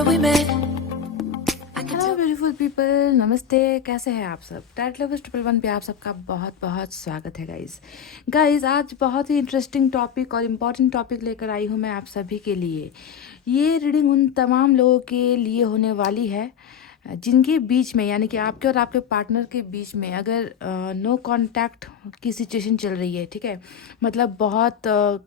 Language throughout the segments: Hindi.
remember we met. Hello beautiful people, नमस्ते। कैसे हैं आप सब? टाइट लवर्स 111 पे आप सबका बहुत बहुत स्वागत है गाइस। आज बहुत ही इंटरेस्टिंग टॉपिक और इम्पॉर्टेंट टॉपिक लेकर आई हूँ मैं आप सभी के लिए। ये रीडिंग उन तमाम लोगों के लिए होने वाली है जिनके बीच में, यानी कि आपके और आपके पार्टनर के बीच में अगर नो कांटेक्ट की सिचुएशन चल रही है, ठीक है। मतलब बहुत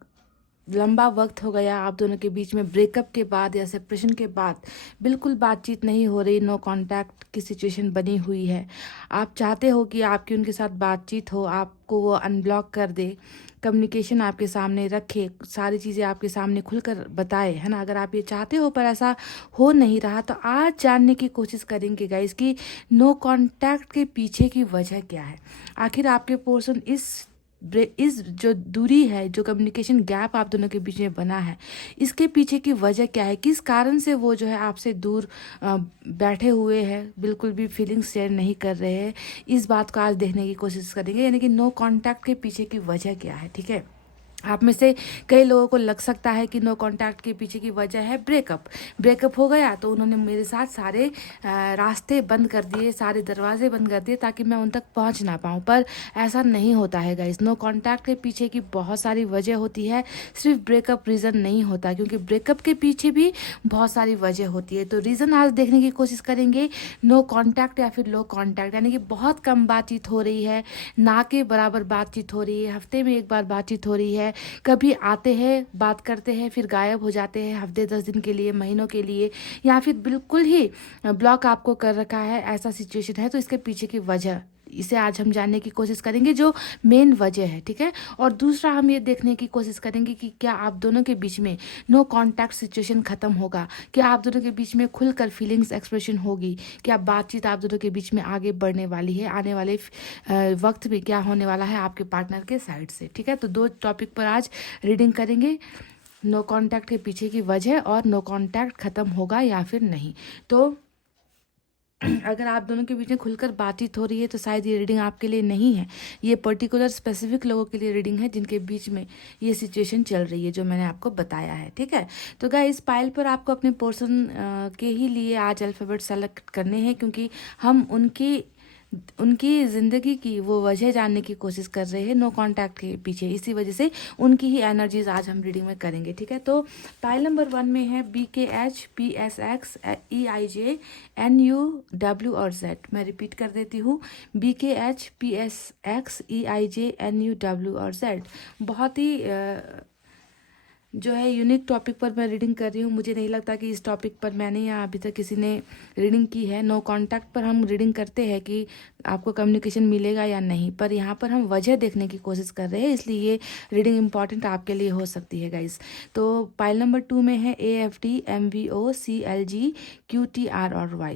लंबा वक्त हो गया आप दोनों के बीच में, ब्रेकअप के बाद या सेपरेशन के बाद बिल्कुल बातचीत नहीं हो रही, नो कांटेक्ट की सिचुएशन बनी हुई है। आप चाहते हो कि आपकी उनके साथ बातचीत हो, आपको वो अनब्लॉक कर दे, कम्युनिकेशन आपके सामने रखे, सारी चीज़ें आपके सामने खुलकर बताए, है ना। अगर आप ये चाहते हो पर ऐसा हो नहीं रहा, तो आज जानने की कोशिश करेंगे गाइस कि नो कांटेक्ट के पीछे की वजह क्या है। आखिर आपके पर्सन इस जो दूरी है, जो कम्युनिकेशन गैप आप दोनों के बीच में बना है, इसके पीछे की वजह क्या है, किस कारण से वो जो है आपसे दूर बैठे हुए हैं, बिल्कुल भी फीलिंग्स शेयर नहीं कर रहे हैं। इस बात को आज देखने की कोशिश करेंगे, यानी कि नो कांटेक्ट के पीछे की वजह क्या है, ठीक है। आप में से कई लोगों को लग सकता है कि नो कांटेक्ट के पीछे की वजह है ब्रेकअप हो गया तो उन्होंने मेरे साथ सारे रास्ते बंद कर दिए, सारे दरवाजे बंद कर दिए ताकि मैं उन तक पहुंच ना पाऊं। पर ऐसा नहीं होता है गाइस। नो कांटेक्ट के पीछे की बहुत सारी वजह होती है, सिर्फ ब्रेकअप रीज़न नहीं होता, क्योंकि ब्रेकअप के पीछे भी बहुत सारी वजह होती है। तो रीज़न आज देखने की कोशिश करेंगे, नो कांटेक्ट या फिर लो कांटेक्ट, यानी कि बहुत कम बातचीत हो रही है, ना के बराबर बातचीत हो रही है, हफ्ते में एक बार बातचीत हो रही है, कभी आते हैं बात करते हैं फिर गायब हो जाते हैं हफ्ते 10 दिन के लिए, महीनों के लिए, या फिर बिल्कुल ही ब्लॉक आपको कर रखा है, ऐसा सिचुएशन है। तो इसके पीछे की वजह, इसे आज हम जानने की कोशिश करेंगे, जो मेन वजह है, ठीक है। और दूसरा हम ये देखने की कोशिश करेंगे कि क्या आप दोनों के बीच में नो कांटेक्ट सिचुएशन खत्म होगा, क्या आप दोनों के बीच में खुलकर फीलिंग्स एक्सप्रेशन होगी, क्या बातचीत आप दोनों के बीच में आगे बढ़ने वाली है, आने वाले वक्त में क्या होने वाला है आपके पार्टनर के साइड से, ठीक है। तो दो टॉपिक पर आज रीडिंग करेंगे, नो कांटेक्ट के पीछे की वजह और नो कांटेक्ट खत्म होगा या फिर नहीं। तो अगर आप दोनों के बीच में खुलकर बातचीत हो रही है तो शायद ये रीडिंग आपके लिए नहीं है। ये पर्टिकुलर स्पेसिफिक लोगों के लिए रीडिंग है जिनके बीच में ये सिचुएशन चल रही है, जो मैंने आपको बताया है, ठीक है। तो गाइस, पाइल पर आपको अपने पर्सन के ही लिए आज अल्फ़ाबेट सेलेक्ट करने हैं, क्योंकि हम उनकी ज़िंदगी की वो वजह जानने की कोशिश कर रहे हैं नो कांटेक्ट के पीछे। इसी वजह से उनकी ही एनर्जीज आज हम रीडिंग में करेंगे, ठीक है। तो पाइल नंबर 1 में है BKH PSX EIJ NU W और Z। मैं रिपीट कर देती हूँ, BKH PSX EIJ NU W और Z। बहुत ही जो है यूनिक टॉपिक पर मैं रीडिंग कर रही हूँ। मुझे नहीं लगता कि इस टॉपिक पर मैंने या अभी तक किसी ने रीडिंग की है। नो कांटेक्ट पर हम रीडिंग करते हैं कि आपको कम्युनिकेशन मिलेगा या नहीं, पर यहाँ पर हम वजह देखने की कोशिश कर रहे हैं, इसलिए ये रीडिंग इंपॉर्टेंट आपके लिए हो सकती है गाइस। तो पाइल नंबर 2 में है AFD MVO CLG QTR और Y।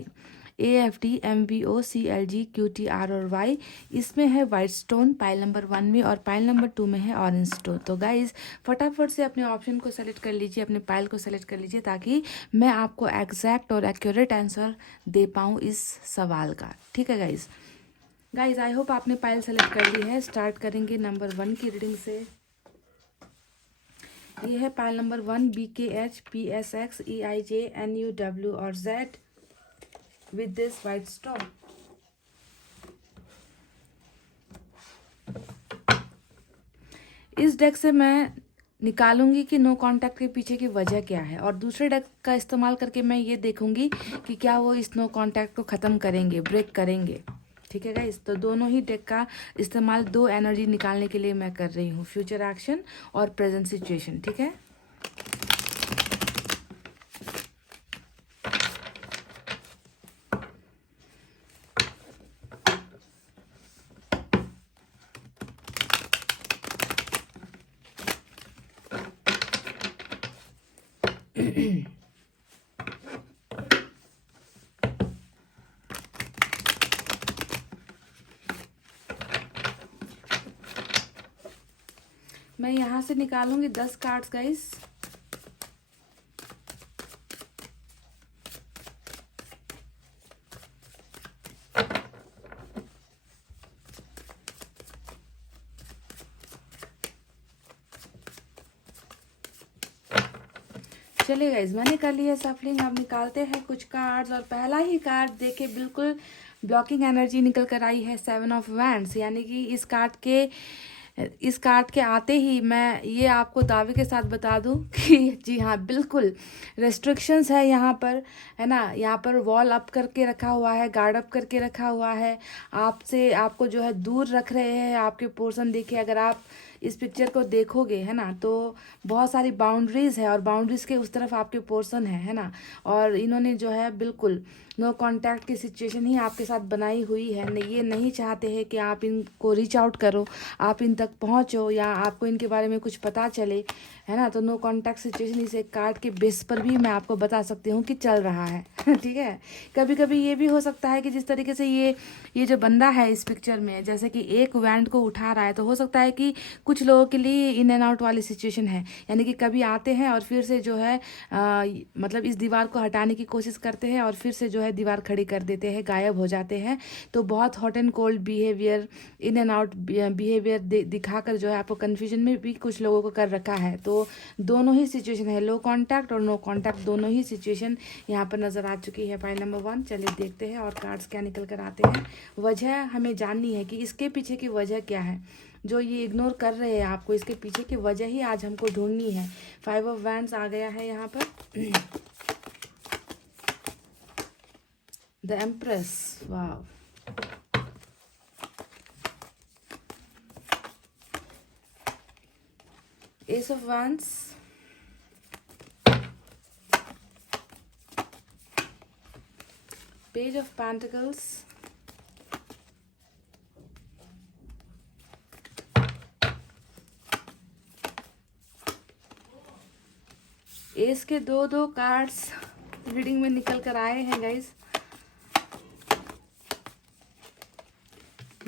AFD MVO CLG QTR और Y। इसमें है वाइट स्टोन पाइल नंबर 1 में, और पाइल नंबर 2 में है ऑरेंज स्टोन। तो गाइज फटाफट से अपने ऑप्शन को सेलेक्ट कर लीजिए, अपने पाइल को सेलेक्ट कर लीजिए, ताकि मैं आपको एग्जैक्ट और एक्यूरेट आंसर दे पाऊँ इस सवाल का, ठीक है गाइज आई होप आपने पाइल सेलेक्ट कर ली है। स्टार्ट करेंगे नंबर 1 की रीडिंग से। ये है pile number 1, BKH PSX EIJ NU W और Z with this white stone। इस डेक से मैं निकालूंगी कि नो कांटेक्ट के पीछे की वजह क्या है, और दूसरे डेक का इस्तेमाल करके मैं ये देखूंगी कि क्या वो इस नो कांटेक्ट को ख़त्म करेंगे, ब्रेक करेंगे, ठीक है गाइस। तो दोनों ही डेक का इस्तेमाल दो एनर्जी निकालने के लिए मैं कर रही हूँ, फ्यूचर एक्शन और प्रेजेंट सिचुएशन, ठीक है। मैं यहाँ से निकालूंगी 10 कार्ड्स गाइस। चलिए गाइज, मैंने कर ली है सफलिंग। अब निकालते हैं कुछ कार्ड्स, और पहला ही कार्ड देखे बिल्कुल ब्लॉकिंग एनर्जी निकल कर आई है 7 ऑफ वैंड्स। यानी कि इस कार्ड के आते ही मैं ये आपको दावे के साथ बता दूं कि जी हाँ, बिल्कुल रेस्ट्रिक्शंस है यहाँ पर, है ना। यहाँ पर वॉल अप करके रखा हुआ है, गार्ड अप करके रखा हुआ है, आपको जो है दूर रख रहे हैं। आपके पोर्शन देखिए, अगर आप इस पिक्चर को देखोगे, है ना, तो बहुत सारी बाउंड्रीज है, और बाउंड्रीज के उस तरफ आपके पोर्शन है ना। और इन्होंने जो है बिल्कुल नो कांटेक्ट की सिचुएशन ही आपके साथ बनाई हुई है। ये नहीं चाहते हैं कि आप इनको रीच आउट करो, आप इन तक पहुंचो, या आपको इनके बारे में कुछ पता चले, है ना। तो नो कांटेक्ट सिचुएशन इस एक कार्ड के बेस पर भी मैं आपको बता सकती हूँ कि चल रहा है। ठीक है। कभी कभी ये भी हो सकता है कि जिस तरीके से ये जो बंदा है इस पिक्चर में, जैसे कि एक वैंड को उठा रहा है, तो हो सकता है कि कुछ लोगों के लिए इन एंड आउट वाली सिचुएशन है। यानी कि कभी आते हैं और फिर से जो है मतलब इस दीवार को हटाने की कोशिश करते हैं, और फिर से जो है दीवार खड़ी कर देते हैं, गायब हो जाते हैं। तो बहुत hot and cold behaviour, in and out behaviour दिखाकर जो है आपको कन्फ्यूजन में भी कुछ लोगों को कर रखा है। तो दोनों ही सिचुएशन है, लो कॉन्टैक्ट और नो कॉन्टैक्ट, दोनों ही सिचुएशन यहाँ पर नज़र आ चुकी है। Pile number 1। चलिए देखते हैं और कार्ड्स क्या निकल कर आते हैं। वजह हमें जाननी है कि इसके पीछे की वजह क्या है, जो ये इग्नोर कर रहे हैं आपको, इसके पीछे की वजह ही आज हमको ढूंढनी है। 5 ऑफ वैंड्स आ गया है यहाँ पर। The empress, wow. S of wands, page of pentacles, S के दो कार्ड्स रीडिंग में निकल कर आए हैं guys.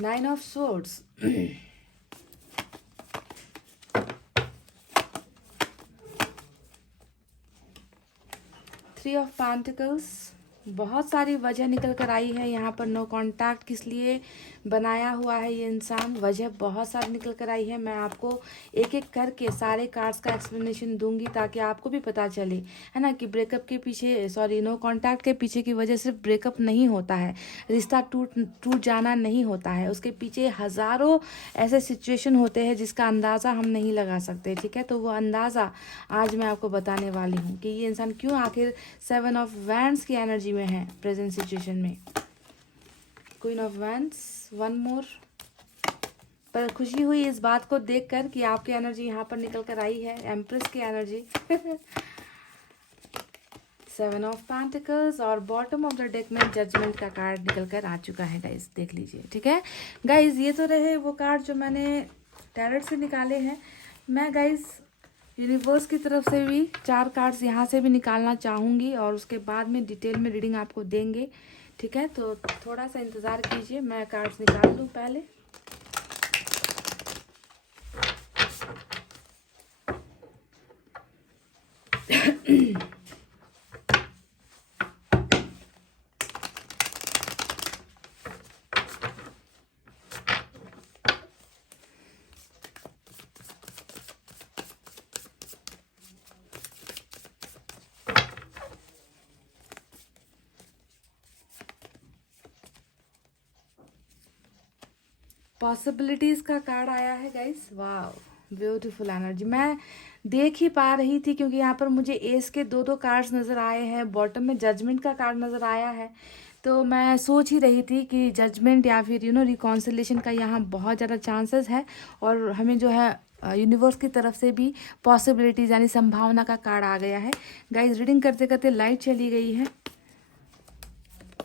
9 of swords, 3 of pentacles. बहुत सारी वजह निकल कर आई है यहाँ पर। नो कांटेक्ट किस लिए बनाया हुआ है ये इंसान, वजह बहुत सारी निकल कर आई है। मैं आपको एक एक करके सारे कार्ड्स का एक्सप्लेनेशन दूंगी, ताकि आपको भी पता चले, है ना, कि ब्रेकअप के पीछे, सॉरी, नो कांटेक्ट के पीछे की वजह सिर्फ ब्रेकअप नहीं होता है, रिश्ता टूट जाना नहीं होता है। उसके पीछे हज़ारों ऐसे सिचुएशन होते हैं जिसका अंदाज़ा हम नहीं लगा सकते। ठीक है। तो वो अंदाज़ा आज मैं आपको बताने वाली हूँ कि ये इंसान क्यों आखिर 7 ऑफ वैंड्स की एनर्जी में है प्रेजेंट सिचुएशन में। क्वीन ऑफ वैंड्स, 1 मोर। पर खुशी हुई इस बात को देखकर कि आपकी एनर्जी यहाँ पर निकल कर आई है, एम्प्रेस की एनर्जी। 7 ऑफ पेंटिकल्स, और बॉटम ऑफ द डेक में जजमेंट का कार्ड निकल कर आ चुका है गाइज, देख लीजिए। ठीक है गाइज, ये तो रहे वो कार्ड जो मैंने टैरोट से निकाले हैं। मैं गाइज यूनिवर्स की तरफ से भी 4 कार्ड्स यहाँ से भी निकालना चाहूँगी, और उसके बाद में डिटेल में रीडिंग आपको देंगे। ठीक है, तो थोड़ा सा इंतज़ार कीजिए, मैं कार्ड्स निकाल लूँ पहले। पॉसिबिलिटीज़ का कार्ड आया है गाइस, वाह, ब्यूटीफुल एनर्जी। मैं देख ही पा रही थी क्योंकि यहाँ पर मुझे एस के 2 कार्ड्स नज़र आए हैं, बॉटम में जजमेंट का कार्ड नज़र आया है। तो मैं सोच ही रही थी कि जजमेंट या फिर रिकॉन्सिलेशन का यहाँ बहुत ज़्यादा चांसेस है, और हमें जो है यूनिवर्स की तरफ से भी पॉसिबिलिटीज़ यानी संभावना का कार्ड आ गया है। गाइस रीडिंग करते करते लाइट चली गई है,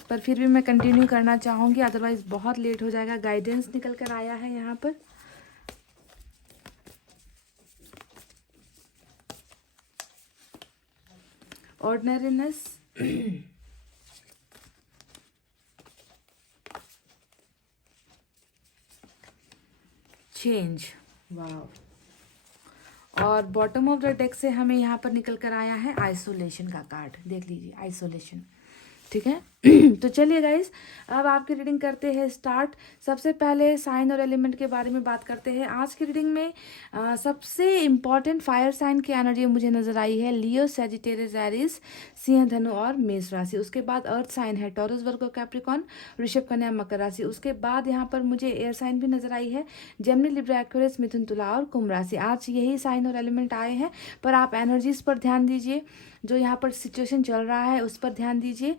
पर फिर भी मैं कंटिन्यू करना चाहूँगी, अदरवाइज बहुत लेट हो जाएगा। गाइडेंस निकल कर आया है यहाँ पर। ऑर्डिनरीनेस, चेंज, वाह। और बॉटम ऑफ द डेक से हमें यहाँ पर निकल कर आया है आइसोलेशन का कार्ड, देख लीजिए, आइसोलेशन। ठीक है। तो चलिए गाइस, अब आपकी रीडिंग करते हैं स्टार्ट। सबसे पहले साइन और एलिमेंट के बारे में बात करते हैं। आज की रीडिंग में सबसे इम्पॉर्टेंट फायर साइन की एनर्जी मुझे नजर आई है लियो, सैजिटेरियस, एरीज, सिंह, धनु और मेष राशि। उसके बाद अर्थ साइन है टॉरस, वर्गो, कैप्रिकॉन, वृषभ, कन्या, मकर राशि। उसके बाद यहाँ पर मुझे एयर साइन भी नजर आई है, जेमिनी, लिब्रा, एक्वेरियस, मिथुन, तुला और कुंभ राशि। आज यही साइन और एलिमेंट आए हैं, पर आप एनर्जीज पर ध्यान दीजिए, जो यहाँ पर सिचुएशन चल रहा है उस पर ध्यान दीजिए,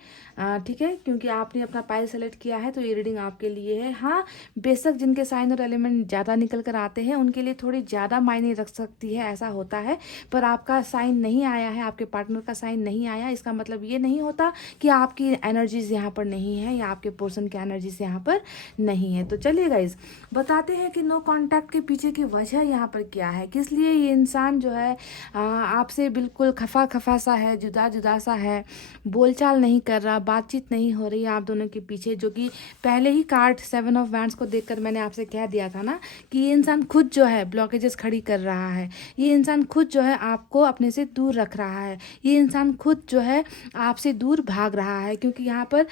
ठीक है, क्योंकि आपने अपना पाइल सेलेक्ट किया है तो ये रीडिंग आपके लिए है। हाँ, बेशक जिनके साइन और एलिमेंट ज़्यादा निकल कर आते हैं उनके लिए थोड़ी ज़्यादा मायने रख सकती है, ऐसा होता है। पर आपका साइन नहीं आया है, आपके पार्टनर का साइन नहीं आया, इसका मतलब ये नहीं होता कि आपकी एनर्जीज यहाँ पर नहीं है या आपके पर्सन की एनर्जीज यहाँ पर नहीं है। तो चलिए गाइज, बताते हैं कि नो कॉन्टैक्ट के पीछे की वजह यहाँ पर क्या है, किस लिए ये इंसान जो है आपसे बिल्कुल खफा खफा सा है, जुदा जुदा सा है, बोलचाल नहीं कर रहा, बातचीत नहीं हो रही है आप दोनों के पीछे। जो कि पहले ही कार्ड 7 ऑफ वैंड्स को देखकर मैंने आपसे कह दिया था ना कि ये इंसान खुद जो है ब्लॉकेजेस खड़ी कर रहा है, ये इंसान खुद जो है आपको अपने से दूर रख रहा है, ये इंसान खुद जो है आपसे दूर भाग रहा है। क्योंकि यहाँ पर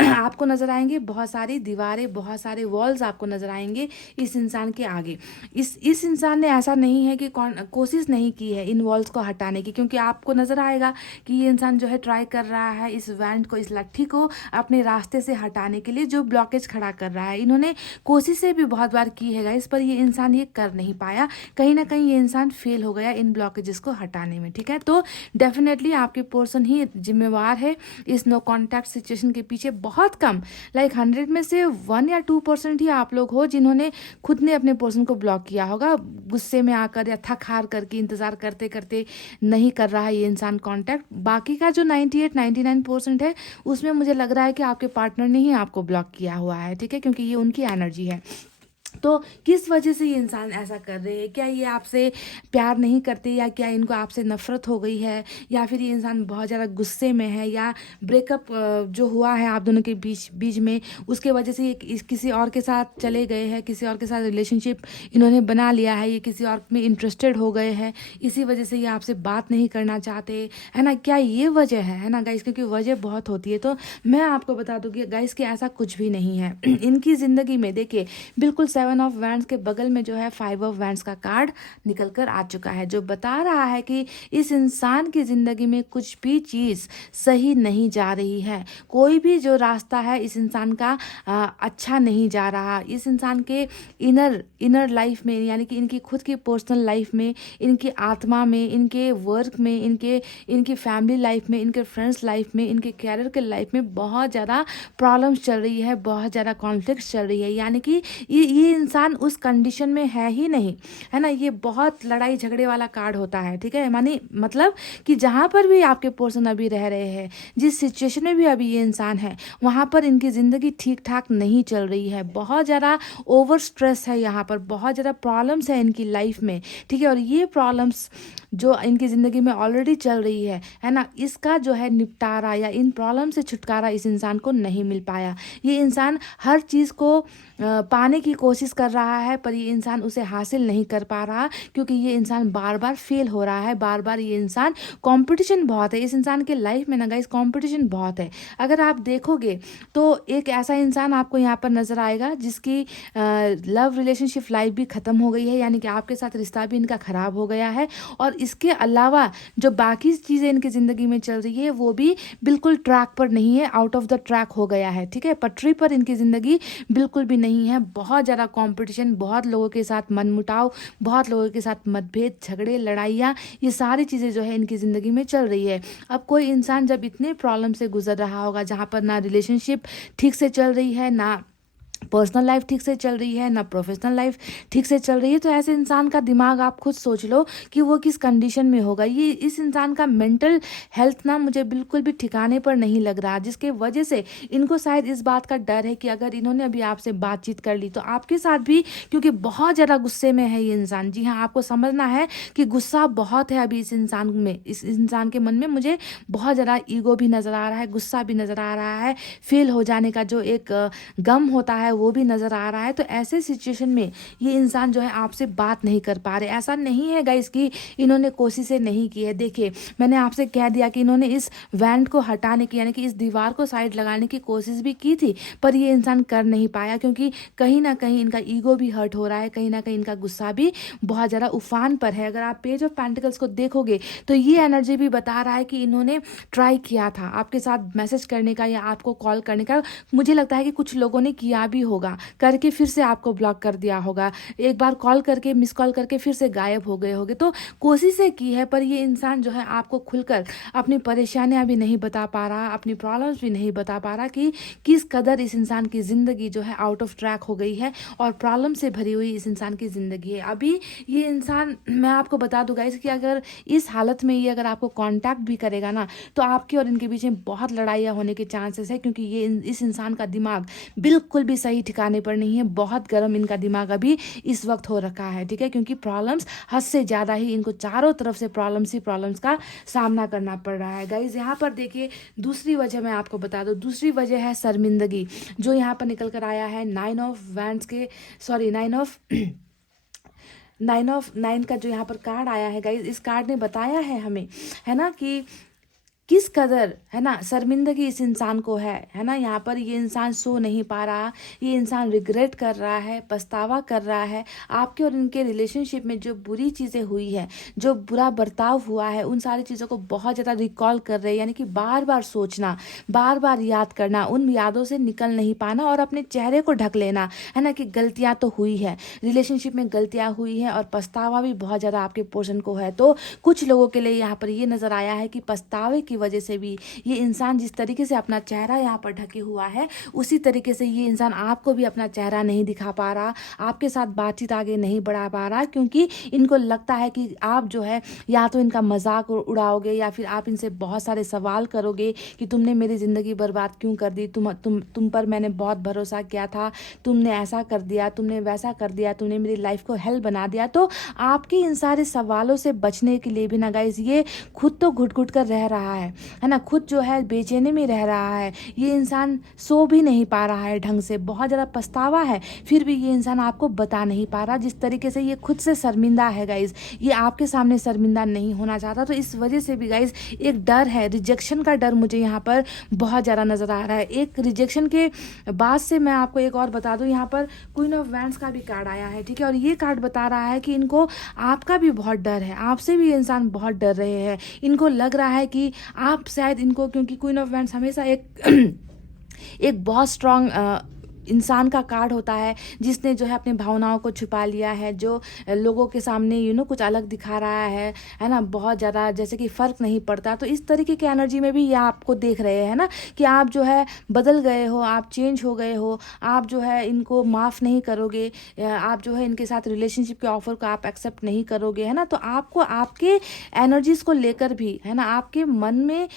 आपको नजर आएंगे बहुत सारी दीवारें, बहुत सारे वॉल्स आपको नजर आएंगे इस इंसान के आगे। इस इंसान ने ऐसा नहीं है कि कोशिश नहीं की है इन वॉल्स को हटाने की, क्योंकि आपको नजर आएगा कि ये इंसान जो है ट्राई कर रहा है इस वैंड को, इस लट्ठी को अपने रास्ते से हटाने के लिए, जो ब्लॉकेज खड़ा कर रहा है। इन्होंने कोशिशें भी बहुत बार की है गाइस, पर ये इंसान ये कर नहीं पाया, कहीं ना कहीं ये इंसान फेल हो गया इन ब्लॉकेजेस को हटाने में, ठीक है। तो डेफिनेटली आपके पर्सन ही जिम्मेवार है इस नो कॉन्टैक्ट सिचुएशन के पीछे। बहुत कम, लाइक 100 में से 1 या 2% ही आप लोग हो जिन्होंने खुद ने अपने पर्सन को ब्लॉक किया होगा, गुस्से में आकर या थक हार करके, इंतजार करते करते नहीं कर रहा है ये इंसान कांटेक्ट। बाकी का जो 98-99% है उसमें मुझे लग रहा है कि आपके पार्टनर ने ही आपको ब्लॉक किया हुआ है, ठीक है, क्योंकि ये उनकी एनर्जी है। तो किस वजह से ये इंसान ऐसा कर रहे हैं? क्या ये आपसे प्यार नहीं करते, या क्या इनको आपसे नफरत हो गई है, या फिर ये इंसान बहुत ज़्यादा गुस्से में है, या ब्रेकअप जो हुआ है आप दोनों के बीच में उसके वजह से ये किसी और के साथ चले गए हैं, किसी और के साथ रिलेशनशिप इन्होंने बना लिया है, ये किसी और में इंटरेस्टेड हो गए हैं, इसी वजह से ये आपसे बात नहीं करना चाहते, है ना। क्या ये वजह है ना गाइस? क्योंकि वजह बहुत होती है। तो मैं आपको बता दूँ कि गाइस कि ऐसा कुछ भी नहीं है इनकी ज़िंदगी में। देखिए, बिल्कुल 7 ऑफ वैंड्स के बगल में जो है 5 ऑफ वैंड्स का कार्ड निकल कर आ चुका है, जो बता रहा है कि इस इंसान की ज़िंदगी में कुछ भी चीज़ सही नहीं जा रही है। कोई भी जो रास्ता है इस इंसान का अच्छा नहीं जा रहा। इस इंसान के इनर लाइफ में, यानी कि इनकी खुद की पर्सनल लाइफ में, इनकी आत्मा में, इनके वर्क में, इनकी फैमिली लाइफ में, इनके फ्रेंड्स लाइफ में, इनके कैरियर के लाइफ में बहुत ज़्यादा प्रॉब्लम्स चल रही है, बहुत ज़्यादा कॉन्फ्लिक्ट्स चल रही है। यानी कि ये इंसान उस कंडीशन में है ही नहीं, है ना। ये बहुत लड़ाई झगड़े वाला कार्ड होता है, ठीक है। मानी मतलब कि जहाँ पर भी आपके पर्सन अभी रह रहे हैं, जिस सिचुएशन में भी अभी ये इंसान है, वहाँ पर इनकी ज़िंदगी ठीक ठाक नहीं चल रही है। बहुत ज़्यादा ओवर स्ट्रेस है, यहाँ पर बहुत ज़्यादा प्रॉब्लम्स है इनकी लाइफ में, ठीक है। और ये प्रॉब्लम्स जो इनकी ज़िंदगी में ऑलरेडी चल रही है ना, इसका जो है निपटारा या इन प्रॉब्लम से छुटकारा इस इंसान को नहीं मिल पाया। ये इंसान हर चीज़ को पाने की कोशिश कर रहा है, पर ये इंसान उसे हासिल नहीं कर पा रहा, क्योंकि ये इंसान बार बार फेल हो रहा है, बार बार। ये इंसान, कंपटीशन बहुत है इस इंसान के लाइफ में ना गाइस, कंपटीशन बहुत है। अगर आप देखोगे तो एक ऐसा इंसान आपको यहाँ पर नज़र आएगा जिसकी लव रिलेशनशिप लाइफ भी ख़त्म हो गई है, यानी कि आपके साथ रिश्ता भी इनका ख़राब हो गया है। और इसके अलावा जो बाकी चीज़ें इनकी ज़िंदगी में चल रही है वो भी बिल्कुल ट्रैक पर नहीं है, आउट ऑफ द ट्रैक हो गया है, ठीक है। पटरी पर इनकी ज़िंदगी बिल्कुल भी नहीं है। बहुत ज़्यादा कंपटीशन, बहुत लोगों के साथ मनमुटाव, बहुत लोगों के साथ मतभेद, झगड़े, लड़ाइयाँ, ये सारी चीज़ें जो है इनकी ज़िंदगी में चल रही है। अब कोई इंसान जब इतने प्रॉब्लम से गुजर रहा होगा, जहाँ पर ना रिलेशनशिप ठीक से चल रही है, ना पर्सनल लाइफ ठीक से चल रही है, ना प्रोफेशनल लाइफ ठीक से चल रही है, तो ऐसे इंसान का दिमाग आप खुद सोच लो कि वो किस कंडीशन में होगा। ये इस इंसान का मेंटल हेल्थ ना मुझे बिल्कुल भी ठिकाने पर नहीं लग रहा, जिसके वजह से इनको शायद इस बात का डर है कि अगर इन्होंने अभी आपसे बातचीत कर ली तो आपके साथ भी, क्योंकि बहुत ज़्यादा गुस्से में है ये इंसान। जी हाँ, आपको समझना है कि गुस्सा बहुत है अभी इस इंसान में, इस इंसान के मन में मुझे बहुत ज़्यादा ईगो भी नज़र आ रहा है, गुस्सा भी नज़र आ रहा है। फेल हो जाने का जो एक गम होता है वो भी नज़र आ रहा है। तो ऐसे सिचुएशन में ये इंसान जो है आपसे बात नहीं कर पा रहे। ऐसा नहीं है गाइस कि इन्होंने कोशिशें नहीं की है। देखिए, मैंने आपसे कह दिया कि इन्होंने इस वेंट को हटाने की, यानी कि इस दीवार को साइड लगाने की कोशिश भी की थी, पर ये इंसान कर नहीं पाया, क्योंकि कहीं ना कहीं इनका ईगो भी हर्ट हो रहा है, कहीं ना कहीं इनका गुस्सा भी बहुत ज़्यादा उफान पर है। अगर आप पेज ऑफ पेंटिकल्स को देखोगे तो ये एनर्जी भी बता रहा है कि इन्होंने ट्राई किया था आपके साथ मैसेज करने का या आपको कॉल करने का। मुझे लगता है कि कुछ लोगों ने किया भी होगा, करके फिर से आपको ब्लॉक कर दिया होगा, एक बार कॉल करके मिस कॉल करके फिर से गायब हो गए होंगे। तो कोशिशें की है, पर ये इंसान जो है आपको खुलकर अपनी परेशानियां भी नहीं बता पा रहा, अपनी प्रॉब्लम्स भी नहीं बता पा रहा कि किस कदर इस इंसान की ज़िंदगी जो है आउट ऑफ ट्रैक हो गई है और प्रॉब्लम से भरी हुई इस इंसान की ज़िंदगी है। अभी ये इंसान, मैं आपको बता दूंगा इसकी, अगर इस हालत में ये अगर आपको कांटेक्ट भी करेगा ना, तो आपके और इनके बीच में बहुत लड़ाइयाँ होने के चांसेस है, क्योंकि ये इस इंसान का दिमाग बिल्कुल भी सही ठिकाने पर नहीं है। बहुत गर्म इनका दिमाग अभी इस वक्त हो रखा है, ठीक है, क्योंकि प्रॉब्लम्स हद से ज़्यादा ही इनको चारों तरफ से प्रॉब्लम्स ही प्रॉब्लम्स का सामना करना पड़ रहा है। गाइज यहाँ पर देखिए, दूसरी वजह मैं आपको बता दूँ, दूसरी वजह है शर्मिंदगी, जो यहाँ पर निकल कर आया है नाइन का जो यहाँ पर कार्ड आया है गाइज। इस कार्ड ने बताया है हमें, है ना, कि किस कदर, है ना, शर्मिंदगी इस इंसान को है ना। यहाँ पर ये इंसान सो नहीं पा रहा, ये इंसान रिग्रेट कर रहा है, पछतावा कर रहा है। आपके और इनके रिलेशनशिप में जो बुरी चीज़ें हुई है, जो बुरा बर्ताव हुआ है, उन सारी चीज़ों को बहुत ज़्यादा रिकॉल कर रहे हैं, यानी कि बार बार सोचना, बार बार याद करना, उन यादों से निकल नहीं पाना और अपने चेहरे को ढक लेना, है ना, कि गलतियाँ तो हुई है, रिलेशनशिप में गलतियाँ हुई हैं और पछतावा भी बहुत ज़्यादा आपके पोर्शन को है। तो कुछ लोगों के लिए यहाँ पर ये नज़र आया है कि पछतावे की वजह से भी ये इंसान जिस तरीके से अपना चेहरा यहाँ पर ढके हुआ है, उसी तरीके से ये इंसान आपको भी अपना चेहरा नहीं दिखा पा रहा, आपके साथ बातचीत आगे नहीं बढ़ा पा रहा, क्योंकि इनको लगता है कि आप जो है या तो इनका मजाक उड़ाओगे या फिर आप इनसे बहुत सारे सवाल करोगे कि तुमने मेरी ज़िंदगी बर्बाद क्यों कर दी, तुम पर मैंने बहुत भरोसा किया था, तुमने ऐसा कर दिया, तुमने वैसा कर दिया, तुमने मेरी लाइफ को हेल बना दिया। तो आपके इन सारे सवालों से बचने के लिए भी ना गाइस, ये खुद तो घुट घुट कर रह रहा है ना, खुद जो है बेचैनी में रह रहा है। ये इंसान सो भी नहीं पा रहा है ढंग से, बहुत ज़्यादा पछतावा है, फिर भी ये इंसान आपको बता नहीं पा रहा। जिस तरीके से ये खुद से शर्मिंदा है गाइज, ये आपके सामने शर्मिंदा नहीं होना चाहता। तो इस वजह से भी गाइज एक डर है, रिजेक्शन का डर मुझे यहाँ पर बहुत ज़्यादा नज़र आ रहा है। एक रिजेक्शन के बाद से मैं आपको एक और बता दूँ, यहाँ पर क्वीन ऑफ वैंड्स का भी कार्ड आया है, ठीक है, और ये कार्ड बता रहा है कि इनको आपका भी बहुत डर है, आपसे भी ये इंसान बहुत डर रहे हैं। इनको लग रहा है कि आप शायद इनको, क्योंकि क्वीन ऑफ वैंड्स हमेशा एक एक बहुत स्ट्रांग इंसान का कार्ड होता है, जिसने जो है अपनी भावनाओं को छुपा लिया है, जो लोगों के सामने कुछ अलग दिखा रहा है ना, बहुत ज़्यादा जैसे कि फ़र्क नहीं पड़ता। तो इस तरीके के एनर्जी में भी ये आपको देख रहे हैं ना, कि आप जो है बदल गए हो, आप चेंज हो गए हो, आप जो है इनको माफ़ नहीं करोगे, आप जो है इनके साथ रिलेशनशिप के ऑफर को आप एक्सेप्ट नहीं करोगे, है ना। तो आपको आपके एनर्जीज़ को लेकर भी, है ना, आपके मन में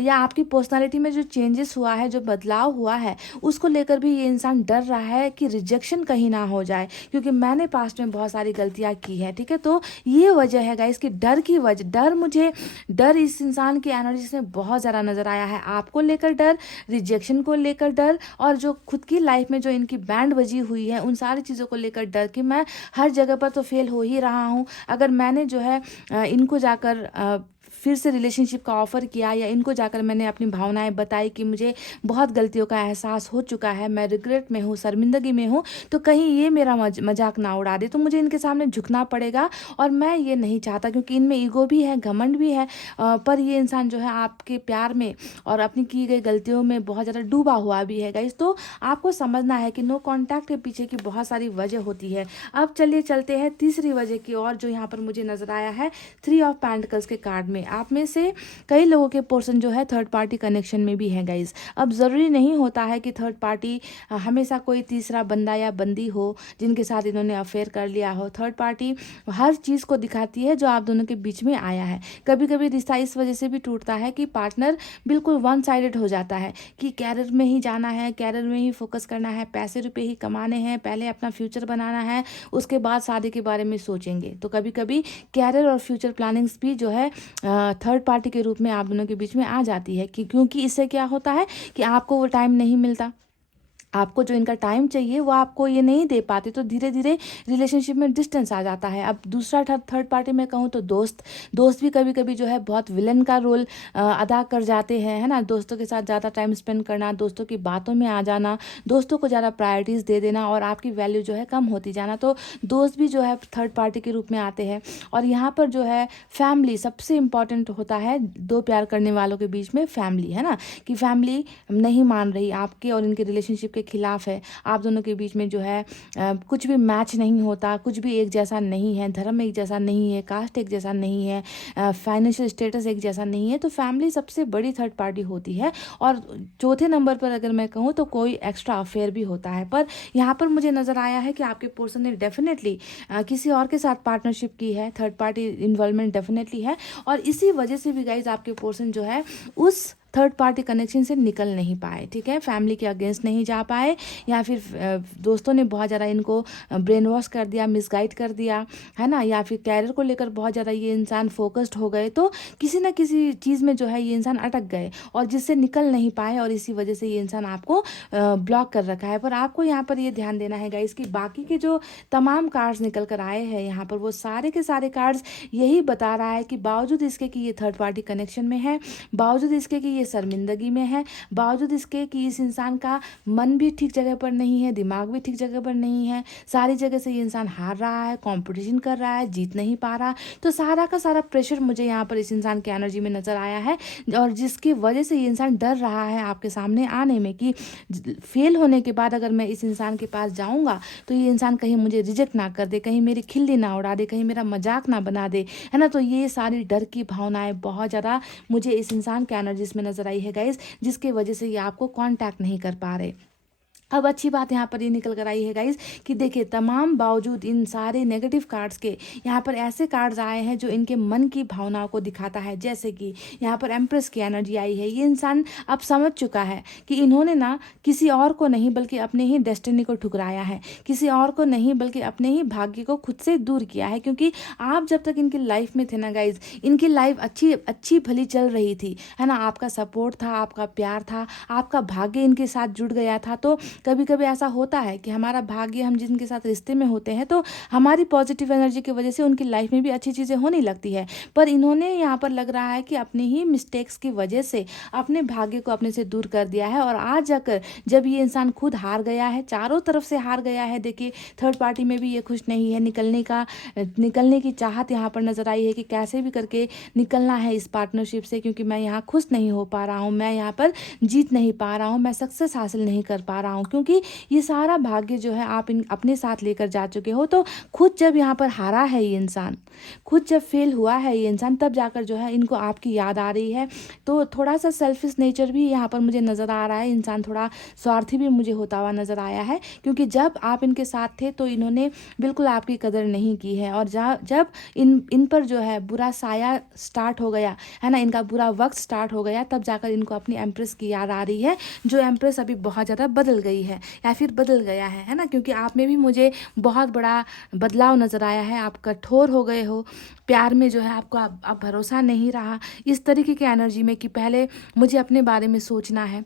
या आपकी पर्सनालिटी में जो चेंजेस हुआ है, जो बदलाव हुआ है, उसको लेकर भी ये डर रहा है कि रिजेक्शन कहीं ना हो जाए, क्योंकि मैंने पास्ट में बहुत सारी गलतियां की है, ठीक है। तो ये वजह है गाइस कि डर की वजह, डर इस इंसान की एनर्जी से बहुत ज़्यादा नज़र आया है। आपको लेकर डर, रिजेक्शन को लेकर डर, और जो खुद की लाइफ में जो इनकी बैंड बजी हुई है, उन सारी चीज़ों को लेकर डर कि मैं हर जगह पर तो फेल हो ही रहा हूँ। अगर मैंने जो है इनको जाकर फिर से रिलेशनशिप का ऑफ़र किया, या इनको जाकर मैंने अपनी भावनाएं बताई कि मुझे बहुत गलतियों का एहसास हो चुका है, मैं रिग्रेट में हूँ, शर्मिंदगी में हूँ, तो कहीं ये मेरा मजाक ना उड़ा दे, तो मुझे इनके सामने झुकना पड़ेगा। और मैं ये नहीं चाहता, क्योंकि इनमें ईगो भी है, घमंड भी है, पर ये इंसान जो है आपके प्यार में और अपनी की गई गलतियों में बहुत ज़्यादा डूबा हुआ भी है गाइस। तो आपको समझना है कि नो कॉन्टैक्ट के पीछे की बहुत सारी वजह होती है। अब चलिए चलते हैं तीसरी वजह की और, जो यहाँ पर मुझे नज़र आया है 3 ऑफ पेंटिकल्स के कार्ड में। आप में से कई लोगों के पोर्शन जो है थर्ड पार्टी कनेक्शन में भी है गाइज। अब ज़रूरी नहीं होता है कि थर्ड पार्टी हमेशा कोई तीसरा बंदा या बंदी हो जिनके साथ इन्होंने अफेयर कर लिया हो। थर्ड पार्टी हर चीज़ को दिखाती है जो आप दोनों के बीच में आया है। कभी कभी रिश्ता इस वजह से भी टूटता है कि पार्टनर बिल्कुल वन साइडेड हो जाता है, कि कैरियर में ही जाना है, कैरियर में ही फोकस करना है, पैसे रुपए ही कमाने हैं, पहले अपना फ्यूचर बनाना है, उसके बाद शादी के बारे में सोचेंगे। तो कभी कभी कैरियर और फ्यूचर प्लानिंग्स भी जो है थर्ड पार्टी के रूप में आप दोनों के बीच में आ जाती है, कि क्योंकि इससे क्या होता है कि आपको वो टाइम नहीं मिलता, आपको जो इनका टाइम चाहिए वो आपको ये नहीं दे पाते, तो धीरे धीरे रिलेशनशिप में डिस्टेंस आ जाता है। अब दूसरा थर्ड पार्टी में कहूँ तो दोस्त भी कभी कभी जो है बहुत विलन का रोल अदा कर जाते हैं, है ना। दोस्तों के साथ ज़्यादा टाइम स्पेंड करना, दोस्तों की बातों में आ जाना, दोस्तों को ज़्यादा प्रायोरिटीज़ दे देना और आपकी वैल्यू जो है कम होती जाना, तो दोस्त भी जो है थर्ड पार्टी के रूप में आते हैं। और यहाँ पर जो है फैमिली सबसे इम्पॉर्टेंट होता है दो प्यार करने वालों के बीच में, फैमिली, है ना। कि फैमिली नहीं मान रही आपके और इनके रिलेशनशिप के खिलाफ है, आप दोनों के बीच में जो है कुछ भी मैच नहीं होता, कुछ भी एक जैसा नहीं है, धर्म एक जैसा नहीं है, कास्ट एक जैसा नहीं है, फाइनेंशियल स्टेटस एक जैसा नहीं है, तो फैमिली सबसे बड़ी थर्ड पार्टी होती है। और चौथे नंबर पर अगर मैं कहूँ तो कोई एक्स्ट्रा अफेयर भी होता है। पर यहाँ पर मुझे नज़र आया है कि आपके पर्सन ने डेफिनेटली किसी और के साथ पार्टनरशिप की है, थर्ड पार्टी इन्वॉल्वमेंट डेफिनेटली है। और इसी वजह से भी गाइज आपके पर्सन जो है उस थर्ड पार्टी कनेक्शन से निकल नहीं पाए, ठीक है। फैमिली के अगेंस्ट नहीं जा पाए, या फिर दोस्तों ने बहुत ज़्यादा इनको ब्रेन वॉश कर दिया, मिसगाइड कर दिया, है ना। या फिर कैरियर को लेकर बहुत ज़्यादा ये इंसान फोकस्ड हो गए, तो किसी ना किसी चीज़ में जो है ये इंसान अटक गए और जिससे निकल नहीं पाए, और इसी वजह से ये इंसान आपको ब्लॉक कर रखा है। पर आपको यहाँ पर ये ध्यान देना है गाइस कि बाकी के जो तमाम कार्ड्स निकल कर आए हैं यहाँ पर, वो सारे के सारे कार्ड्स यही बता रहा है कि बावजूद इसके कि ये थर्ड पार्टी कनेक्शन में है, बावजूद इसके कि ये शर्मिंदगी में है, बावजूद इसके कि इस इंसान का मन भी ठीक जगह पर नहीं है, दिमाग भी ठीक जगह पर नहीं है, सारी जगह से ये इंसान हार रहा है, कंपटीशन कर रहा है, जीत नहीं पा रहा, तो सारा का सारा प्रेशर मुझे यहाँ पर इस इंसान की एनर्जी में नजर आया है। और जिसकी वजह से ये इंसान डर रहा है आपके सामने आने में कि फेल होने के बाद अगर मैं इस इंसान के पास जाऊंगा तो ये इंसान कहीं मुझे रिजेक्ट ना कर दे, कहीं मेरी खिल्ली ना उड़ा दे, कहीं मेरा मजाक ना बना दे, है ना। तो ये सारी डर की भावनाएं बहुत ज़्यादा मुझे इस इंसान के एनर्जीज में नजर आई है गाइज, जिसकी वजह से ये आपको कांटेक्ट नहीं कर पा रहे। अब अच्छी बात यहाँ पर ये निकल कर आई है गाइज कि देखिए तमाम बावजूद इन सारे नेगेटिव कार्ड्स के यहाँ पर ऐसे कार्ड्स आए हैं जो इनके मन की भावनाओं को दिखाता है। जैसे कि यहाँ पर एम्प्रेस की एनर्जी आई है, ये इंसान अब समझ चुका है कि इन्होंने ना किसी और को नहीं बल्कि अपने ही डेस्टिनी को ठुकराया है, किसी और को नहीं बल्कि अपने ही भाग्य को खुद से दूर किया है। क्योंकि आप जब तक इनकी लाइफ में थे ना गाइज, इनकी लाइफ अच्छी भली चल रही थी, है ना। आपका सपोर्ट था, आपका प्यार था, आपका भाग्य इनके साथ जुड़ गया था। तो कभी कभी ऐसा होता है कि हमारा भाग्य, हम जिनके साथ रिश्ते में होते हैं तो हमारी पॉजिटिव एनर्जी की वजह से उनकी लाइफ में भी अच्छी चीज़ें होने लगती है। पर इन्होंने यहाँ पर लग रहा है कि अपनी ही मिस्टेक्स की वजह से अपने भाग्य को अपने से दूर कर दिया है। और आज जाकर जब ये इंसान खुद हार गया है, चारों तरफ से हार गया है, देखिए थर्ड पार्टी में भी ये खुश नहीं है, निकलने की चाहत यहाँ पर नजर आई है कि कैसे भी करके निकलना है इस पार्टनरशिप से, क्योंकि मैं यहाँ खुश नहीं हो पा रहा हूँ, मैं यहाँ पर जीत नहीं पा रहा हूँ, मैं सक्सेस हासिल नहीं कर पा रहा हूँ, क्योंकि ये सारा भाग्य जो है आप अपने साथ लेकर जा चुके हो। तो खुद जब यहाँ पर हारा है ये इंसान, खुद जब फेल हुआ है ये इंसान, तब जाकर जो है इनको आपकी याद आ रही है। तो थोड़ा सा सेल्फिश नेचर भी यहाँ पर मुझे नज़र आ रहा है, इंसान थोड़ा स्वार्थी भी मुझे होता हुआ नज़र आया है। क्योंकि जब आप इनके साथ थे तो इन्होंने बिल्कुल आपकी कदर नहीं की है, और जब इन पर जो है बुरा साया स्टार्ट हो गया है ना, इनका बुरा वक्त स्टार्ट हो गया, तब जाकर इनको अपनी एम्प्रेस की याद आ रही है, जो एम्प्रेस अभी बहुत ज़्यादा बदल गई है या फिर बदल गया है ना। क्योंकि आप में भी मुझे बहुत बड़ा बदलाव नज़र आया है, आप कठोर हो गए हो, प्यार में जो है आपको अब भरोसा नहीं रहा, इस तरीके की एनर्जी में कि पहले मुझे अपने बारे में सोचना है,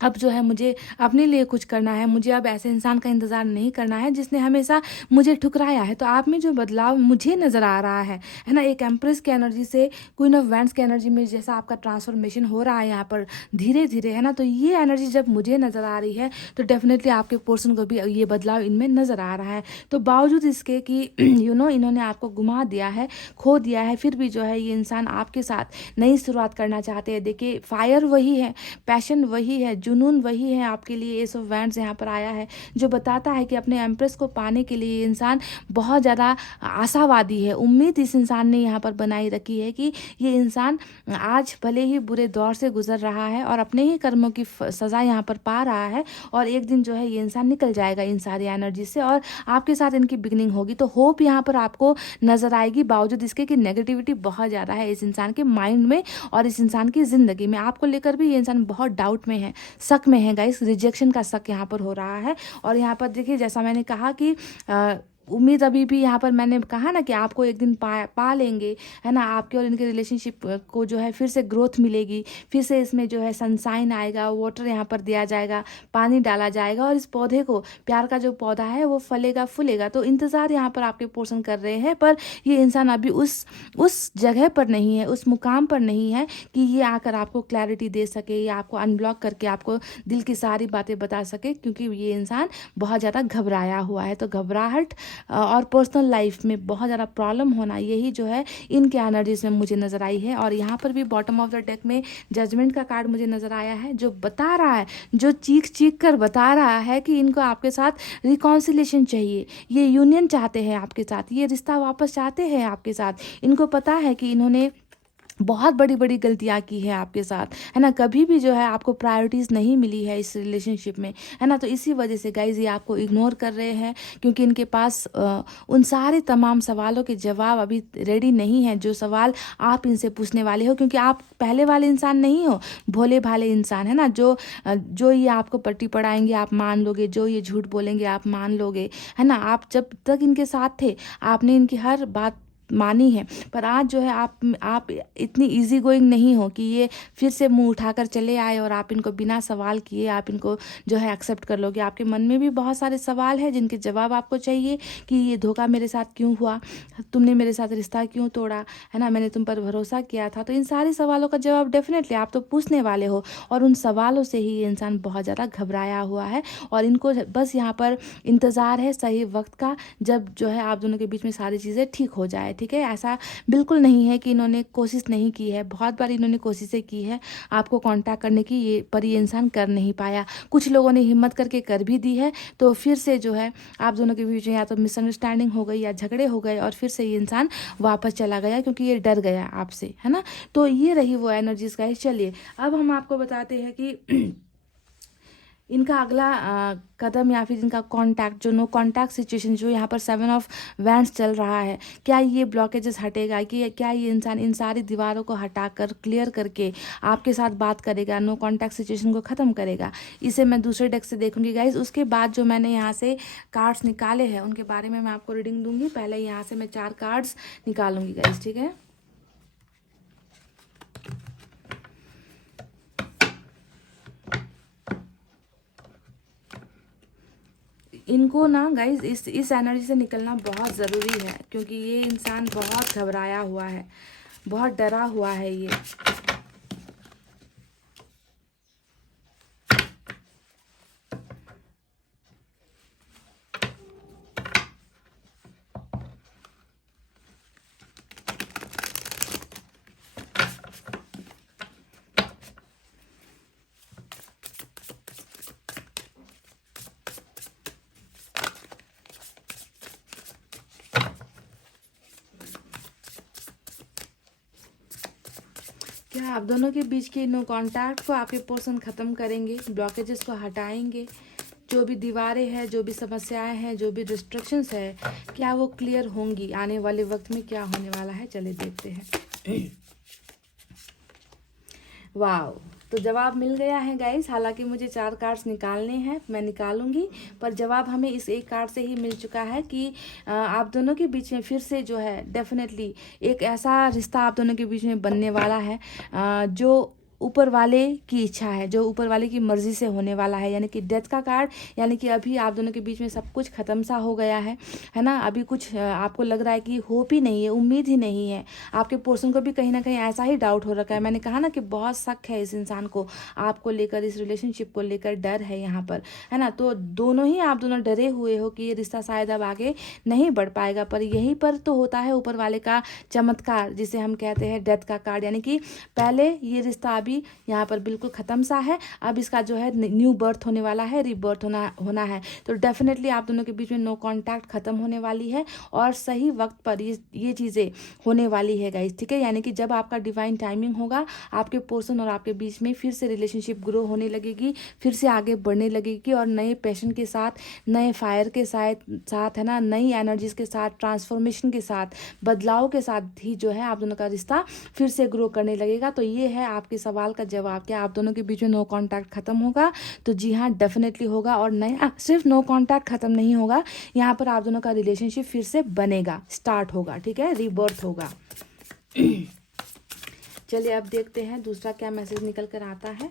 अब जो है मुझे अपने लिए कुछ करना है, मुझे अब ऐसे इंसान का इंतज़ार नहीं करना है जिसने हमेशा मुझे ठुकराया है। तो आप में जो बदलाव मुझे नज़र आ रहा है ना, एक एम्प्रेस की एनर्जी से क्वीन ऑफ वैंड्स की एनर्जी में जैसा आपका ट्रांसफॉर्मेशन हो रहा है यहाँ पर धीरे धीरे, है ना। तो ये एनर्जी जब मुझे नज़र आ रही है तो डेफिनेटली आपके पर्सन को भी ये बदलाव इनमें नज़र आ रहा है। तो बावजूद इसके कि इन्होंने आपको घुमा दिया है, खो दिया है, फिर भी जो है ये इंसान आपके साथ नई शुरुआत करना चाहते हैं। देखिए फायर वही है, पैशन वही है, जुनून वही है आपके लिए। एस ऑफ वैंड्स यहाँ पर आया है जो बताता है कि अपने एम्प्रेस को पाने के लिए इंसान बहुत ज़्यादा आशावादी है। उम्मीद इस इंसान ने यहाँ पर बनाई रखी है कि ये इंसान आज भले ही बुरे दौर से गुजर रहा है और अपने ही कर्मों की सज़ा यहाँ पर पा रहा है, और एक दिन जो है ये इंसान निकल जाएगा इन सारी एनर्जी से और आपके साथ इनकी बिगनिंग होगी। तो होप यहाँ पर आपको नज़र आएगी, बावजूद इसके कि नेगेटिविटी बहुत ज़्यादा है इस इंसान के माइंड में और इस इंसान की ज़िंदगी में। आपको लेकर भी ये इंसान बहुत डाउट में है, शक में है गाइस, रिजेक्शन का शक यहाँ पर हो रहा है। और यहाँ पर देखिए जैसा मैंने कहा कि उम्मीद अभी भी यहाँ पर मैंने कहा ना कि आपको एक दिन पा लेंगे, है ना। आपके और इनके रिलेशनशिप को जो है फिर से ग्रोथ मिलेगी, फिर से इसमें जो है सनशाइन आएगा, वाटर यहाँ पर दिया जाएगा, पानी डाला जाएगा और इस पौधे को, प्यार का जो पौधा है वो फलेगा फूलेगा। तो इंतज़ार यहाँ पर आपके पोषण कर रहे हैं, पर ये इंसान अभी उस जगह पर नहीं है, उस मुकाम पर नहीं है कि ये आकर आपको क्लैरिटी दे सके या आपको अनब्लॉक करके आपको दिल की सारी बातें बता सके, क्योंकि ये इंसान बहुत ज़्यादा घबराया हुआ है। तो घबराहट और पर्सनल लाइफ में बहुत ज़्यादा प्रॉब्लम होना, यही जो है इनके एनर्जीज में मुझे नज़र आई है। और यहाँ पर भी बॉटम ऑफ द डेक में जजमेंट का कार्ड मुझे नज़र आया है, जो बता रहा है, जो चीख चीख कर बता रहा है कि इनको आपके साथ रिकॉन्सिलेशन चाहिए, ये यूनियन चाहते हैं आपके साथ, ये रिश्ता वापस चाहते हैं आपके साथ। इनको पता है कि इन्होंने बहुत बड़ी बड़ी गलतियाँ की है आपके साथ, है ना। कभी भी जो है आपको प्रायोरिटीज़ नहीं मिली है इस रिलेशनशिप में, है ना। तो इसी वजह से गाइज ये आपको इग्नोर कर रहे हैं, क्योंकि इनके पास उन सारे तमाम सवालों के जवाब अभी रेडी नहीं है, जो सवाल आप इनसे पूछने वाले हो। क्योंकि आप पहले वाले इंसान नहीं हो, भोले भाले इंसान, है ना। जो ये आपको पट्टी पढ़ाएंगे आप मान लोगे, जो ये झूठ बोलेंगे आप मान लोगे, है ना। आप जब तक इनके साथ थे आपने इनकी हर बात मानी है, पर आज जो है आप इतनी इजी गोइंग नहीं हो कि ये फिर से मुंह उठाकर चले आए और आप इनको बिना सवाल किए आप इनको जो है एक्सेप्ट कर लोगे। आपके मन में भी बहुत सारे सवाल हैं जिनके जवाब आपको चाहिए, कि ये धोखा मेरे साथ क्यों हुआ, तुमने मेरे साथ रिश्ता क्यों तोड़ा, है ना, मैंने तुम पर भरोसा किया था। तो इन सारे सवालों का जवाब डेफिनेटली आप तो पूछने वाले हो, और उन सवालों से ही ये इंसान बहुत ज़्यादा घबराया हुआ है। और इनको बस यहाँ पर इंतज़ार है सही वक्त का, जब जो है आप दोनों के बीच में सारी चीज़ें ठीक हो जाए। ठीक है, ऐसा बिल्कुल नहीं है कि इन्होंने कोशिश नहीं की है, बहुत बार इन्होंने कोशिशें की है आपको कांटेक्ट करने की, पर ये इंसान कर नहीं पाया। कुछ लोगों ने हिम्मत करके कर भी दी है, तो फिर से जो है आप दोनों के बीच में या तो मिसअंडरस्टैंडिंग हो गई या झगड़े हो गए, और फिर से ये इंसान वापस चला गया, क्योंकि ये डर गया आपसे, है ना। तो ये रही वो एनर्जीज गाइस। चलिए अब हम आपको बताते हैं कि इनका अगला कदम या फिर इनका कांटेक्ट, जो नो कांटेक्ट सिचुएशन, जो यहाँ पर 7 ऑफ वैंड्स चल रहा है, क्या ये ब्लॉकेजेस हटेगा, कि क्या ये इंसान इन सारी दीवारों को हटाकर क्लियर करके आपके साथ बात करेगा, नो कांटेक्ट सिचुएशन को ख़त्म करेगा। इसे मैं दूसरे डेक से देखूंगी गाइज। उसके बाद जो मैंने यहाँ से कार्ड्स निकाले हैं उनके बारे में मैं आपको रीडिंग दूंगी। पहले यहाँ से मैं 4 कार्ड्स निकालूंगी गाइज, ठीक है। इनको ना गाइज इस एनर्जी से निकलना बहुत ज़रूरी है, क्योंकि ये इंसान बहुत घबराया हुआ है, बहुत डरा हुआ है ये। क्या आप दोनों के बीच के नो कांटेक्ट को आपके पर्सन ख़त्म करेंगे, ब्लॉकेजेस को हटाएंगे, जो भी दीवारें हैं, जो भी समस्याएं हैं, जो भी रिस्ट्रिक्शंस है, क्या वो क्लियर होंगी आने वाले वक्त में? क्या होने वाला है चलिए देखते हैं। वाओ, तो जवाब मिल गया है गाइस। हालांकि मुझे 4 कार्ड्स निकालने हैं, मैं निकालूंगी, पर जवाब हमें इस एक कार्ड से ही मिल चुका है कि आप दोनों के बीच में फिर से जो है डेफिनेटली एक ऐसा रिश्ता आप दोनों के बीच में बनने वाला है जो ऊपर वाले की इच्छा है, जो ऊपर वाले की मर्जी से होने वाला है। यानी कि डेथ का कार्ड, यानी कि अभी आप दोनों के बीच में सब कुछ ख़त्म सा हो गया है ना। अभी कुछ आपको लग रहा है कि होप ही नहीं है, उम्मीद ही नहीं है। आपके पर्सन को भी कहीं ना कहीं ऐसा ही डाउट हो रखा है। मैंने कहा ना कि बहुत शक है इस इंसान को आपको लेकर, इस रिलेशनशिप को लेकर डर है यहाँ पर, है ना। तो दोनों ही आप दोनों डरे हुए हो कि ये रिश्ता शायद अब आगे नहीं बढ़ पाएगा, पर यहीं पर तो होता है ऊपर वाले का चमत्कार, जिसे हम कहते हैं डेथ का कार्ड। यानी कि पहले ये रिश्ता अभी यहाँ पर बिल्कुल ख़त्म सा है, अब इसका जो है न्यू बर्थ होने वाला है, रीबर्थ होना है। तो डेफिनेटली आप दोनों के बीच में नो कांटेक्ट ख़त्म होने वाली है, और सही वक्त पर ये चीज़ें होने वाली है गाइस, ठीक है। यानी कि जब आपका डिवाइन टाइमिंग होगा, आपके पर्सन और आपके बीच में फिर से रिलेशनशिप ग्रो होने लगेगी, फिर से आगे बढ़ने लगेगी, और नए पैशन के साथ, नए फायर के साथ है ना, नई एनर्जीज के साथ, ट्रांसफॉर्मेशन के साथ, बदलाव के साथ ही जो है आप दोनों का रिश्ता फिर से ग्रो करने लगेगा। तो ये है आपके सवाल सवाल का जवाब, क्या आप दोनों के बीच में नो कांटेक्ट खत्म होगा? तो जी हाँ, डेफिनेटली होगा। और नया सिर्फ नो कांटेक्ट खत्म नहीं होगा, यहाँ पर आप दोनों का रिलेशनशिप फिर से बनेगा, स्टार्ट होगा, ठीक है, रीबर्थ होगा। चलिए अब देखते हैं दूसरा क्या मैसेज निकल कर आता है।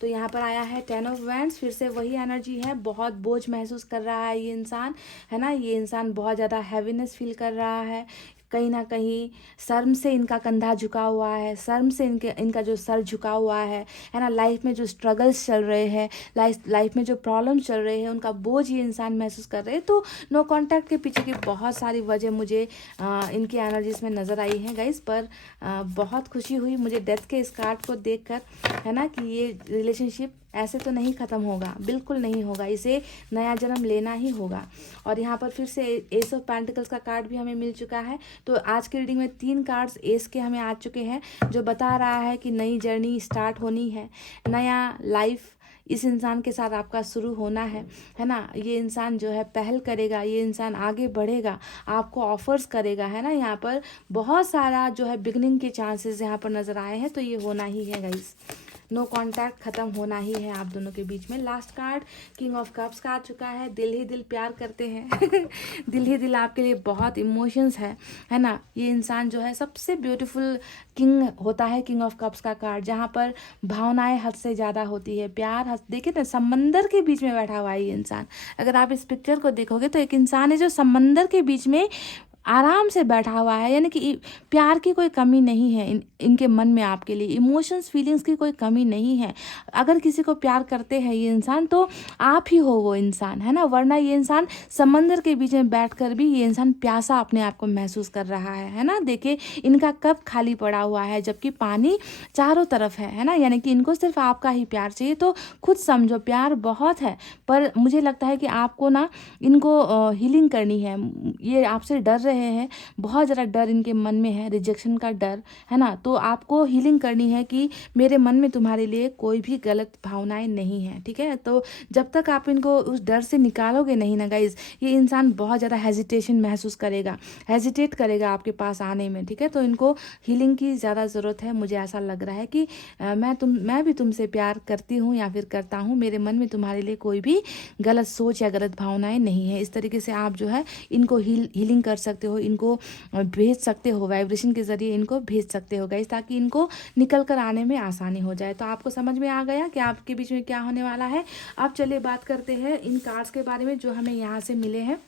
तो यहाँ पर आया है 10 ऑफ वैंड्स, फिर से वही एनर्जी है, बहुत बोझ महसूस कर रहा है ये इंसान, है ना। ये इंसान बहुत ज़्यादा हैवीनेस फील कर रहा है, कहीं ना कहीं शर्म से इनका कंधा झुका हुआ है, शर्म से इनका जो सर झुका हुआ है ना। लाइफ में जो स्ट्रगल्स चल रहे हैं, लाइफ में जो प्रॉब्लम्स चल रहे हैं, उनका बोझ ये इंसान महसूस कर रहे हैं। तो नो कांटेक्ट के पीछे की बहुत सारी वजह मुझे इनकी एनर्जीज में नज़र आई हैं गाइस। पर बहुत खुशी हुई मुझे डेथ के इस कार्ड को देखकर, है ना, कि ये रिलेशनशिप ऐसे तो नहीं ख़त्म होगा, बिल्कुल नहीं होगा, इसे नया जन्म लेना ही होगा। और यहाँ पर फिर से एस ऑफ पेंटिकल्स का कार्ड भी हमें मिल चुका है। तो आज की रीडिंग में 3 कार्ड्स एस के हमें आ चुके हैं, जो बता रहा है कि नई जर्नी स्टार्ट होनी है, नया लाइफ इस इंसान के साथ आपका शुरू होना है ना। ये इंसान जो है पहल करेगा, ये इंसान आगे बढ़ेगा, आपको ऑफर्स करेगा, है ना। यहाँ पर बहुत सारा जो है बिगनिंग के चांसेस यहाँ पर नज़र आए हैं। तो ये होना ही है गाइस, नो कांटेक्ट खत्म होना ही है आप दोनों के बीच में। Last card king of cups का आ चुका है। दिल ही दिल प्यार करते हैं दिल ही दिल आपके लिए बहुत इमोशंस है ना। ये इंसान जो है सबसे ब्यूटीफुल किंग होता है, किंग ऑफ कप्स का कार्ड, जहाँ पर भावनाएं हद से ज़्यादा होती है, प्यार देखिए ना, समंदर के बीच में बैठा हुआ है ये इंसान। अगर आप इस पिक्चर को देखोगे तो एक इंसान है जो समंदर के बीच में आराम से बैठा हुआ है, यानी कि प्यार की कोई कमी नहीं है इनके मन में आपके लिए, इमोशंस फीलिंग्स की कोई कमी नहीं है। अगर किसी को प्यार करते हैं ये इंसान, तो आप ही हो वो इंसान, है ना। वरना ये इंसान समंदर के बीच में बैठकर भी ये इंसान प्यासा अपने आप को महसूस कर रहा है ना। देखिए इनका कप खाली पड़ा हुआ है, जबकि पानी चारों तरफ है ना। यानी कि इनको सिर्फ आपका ही प्यार चाहिए। तो खुद समझो, प्यार बहुत है, पर मुझे लगता है कि आपको ना इनको हीलिंग करनी है। ये आपसे डर रहे हैं, बहुत ज़्यादा डर इनके मन में है, रिजेक्शन का डर, है ना। तो आपको हीलिंग करनी है कि मेरे मन में तुम्हारे लिए कोई भी गलत भावनाएं नहीं है, ठीक है। तो जब तक आप इनको उस डर से निकालोगे नहीं ना गाइज, ये इंसान बहुत ज़्यादा हेजिटेशन महसूस करेगा, हेजिटेट करेगा आपके पास आने में, ठीक है। तो इनको हीलिंग की ज़्यादा ज़रूरत है। मुझे ऐसा लग रहा है कि मैं भी तुमसे प्यार करती हूँ या फिर करता हूँ, मेरे मन में तुम्हारे लिए कोई भी गलत सोच या गलत भावनाएं नहीं है। इस तरीके से आप जो है इनको हीलिंग कर सकते हो, इनको भेज सकते हो, वाइब्रेशन के ज़रिए इनको भेज सकते हो गाइस, ताकि इनको निकल कर आने में आसानी हो जाए। तो आपको समझ में आ गया कि आपके बीच में क्या होने वाला है। अब चलिए बात करते हैं इन कार्ड्स के बारे में जो हमें यहाँ से मिले हैं।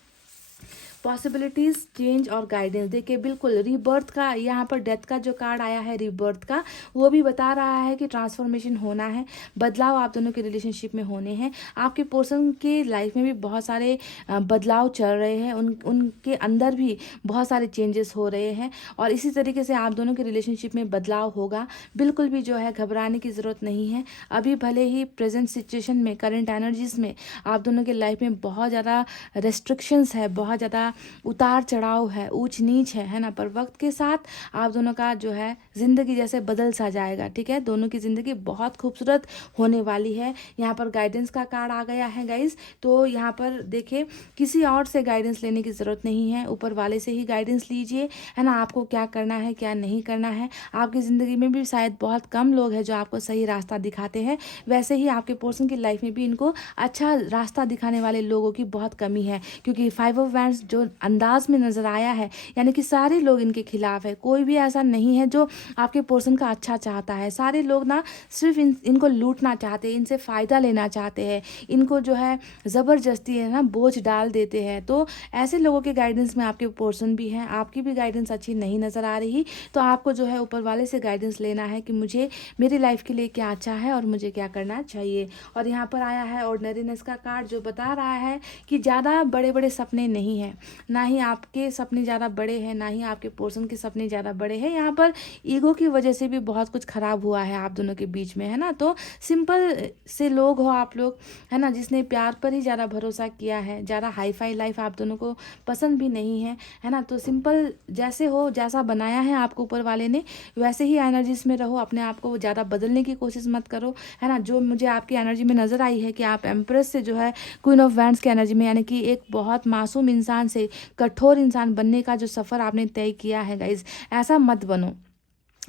पॉसिबिलिटीज़, चेंज और गाइडेंस। देखिए बिल्कुल रीबर्थ का, यहाँ पर डेथ का जो कार्ड आया है रीबर्थ का, वो भी बता रहा है कि ट्रांसफॉर्मेशन होना है, बदलाव आप दोनों के रिलेशनशिप में होने हैं। आपके पर्सन की लाइफ में भी बहुत सारे बदलाव चल रहे हैं, उनके अंदर भी बहुत सारे चेंजेस हो रहे हैं, और इसी तरीके से आप दोनों के रिलेशनशिप में बदलाव होगा। बिल्कुल भी जो है घबराने की ज़रूरत नहीं है। अभी भले ही प्रेजेंट सिचुएशन में, करंट एनर्जीज में आप दोनों के लाइफ में बहुत ज़्यादा रेस्ट्रिक्शंस है, बहुत ज़्यादा उतार चढ़ाव है, ऊंच नीच है ना। पर वक्त के साथ आप दोनों का जो है ज़िंदगी जैसे बदल सा जाएगा, ठीक है। दोनों की ज़िंदगी बहुत खूबसूरत होने वाली है। यहाँ पर गाइडेंस का कार्ड आ गया है गाइज। तो यहाँ पर देखिए किसी और से गाइडेंस लेने की ज़रूरत नहीं है, ऊपर वाले से ही गाइडेंस लीजिए, है ना। आपको क्या करना है क्या नहीं करना है। आपकी ज़िंदगी में भी शायद बहुत कम लोग हैं जो आपको सही रास्ता दिखाते हैं, वैसे ही आपके पर्सन की लाइफ में भी इनको अच्छा रास्ता दिखाने वाले लोगों की बहुत कमी है। क्योंकि 5 ऑफ वैंड्स जो अंदाज में नज़र आया है, यानी कि सारे लोग इनके खिलाफ है, कोई भी ऐसा नहीं है जो आपके पर्सन का अच्छा चाहता है। सारे लोग ना सिर्फ इनको लूटना चाहते हैं, इनसे फ़ायदा लेना चाहते हैं, इनको जो है ज़बरदस्ती है ना बोझ डाल देते हैं। तो ऐसे लोगों के गाइडेंस में आपके पर्सन भी हैं। आपकी भी गाइडेंस अच्छी नहीं नज़र आ रही, तो आपको जो है ऊपर वाले से गाइडेंस लेना है कि मुझे मेरी लाइफ के लिए क्या अच्छा है और मुझे क्या करना चाहिए। और यहाँ पर आया है ऑर्डिनरीनेस का कार्ड, जो बता रहा है कि ज़्यादा बड़े बड़े सपने नहीं हैं, ना ही आपके सपने ज़्यादा बड़े हैं, ना ही आपके पर्सन के सपने ज़्यादा बड़े हैं। यहाँ पर ईगो की वजह से भी बहुत कुछ खराब हुआ है आप दोनों के बीच में, है ना। तो सिंपल से लोग हो आप लोग, है ना, जिसने प्यार पर ही ज़्यादा भरोसा किया है। ज़्यादा हाई फाई लाइफ आप दोनों को पसंद भी नहीं है ना। तो सिंपल जैसे हो, जैसा बनाया है आपको ऊपर वाले ने, वैसे ही एनर्जीज में रहो। अपने आप को ज़्यादा बदलने की कोशिश मत करो, है ना। जो मुझे आपकी एनर्जी में नज़र आई है कि आप एम्प्रेस से जो है क्वीन ऑफ वैंड्स की एनर्जी में, यानी कि एक बहुत मासूम इंसान से कठोर इंसान बनने का जो सफ़र आपने तय किया है गाइज, ऐसा मत बनो।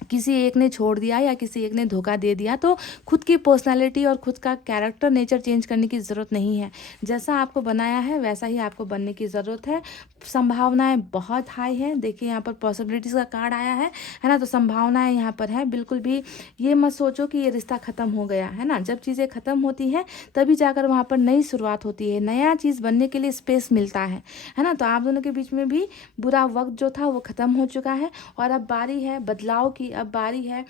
किसी एक ने छोड़ दिया या किसी एक ने धोखा दे दिया तो खुद की पर्सनालिटी और खुद का कैरेक्टर नेचर चेंज करने की ज़रूरत नहीं है। जैसा आपको बनाया है वैसा ही आपको बनने की ज़रूरत है। संभावनाएं बहुत हाई है। देखिए यहाँ पर पॉसिबिलिटीज़ का कार्ड आया है ना, तो संभावनाएं यहाँ पर है। बिल्कुल भी ये मत सोचो कि ये रिश्ता ख़त्म हो गया है ना। जब चीज़ें ख़त्म होती हैं तभी जाकर वहाँ पर नई शुरुआत होती है, नया चीज़ बनने के लिए स्पेस मिलता है ना। तो आप दोनों के बीच में भी बुरा वक्त जो था वो ख़त्म हो चुका है और अब बारी है बदलाव की, अब बारी है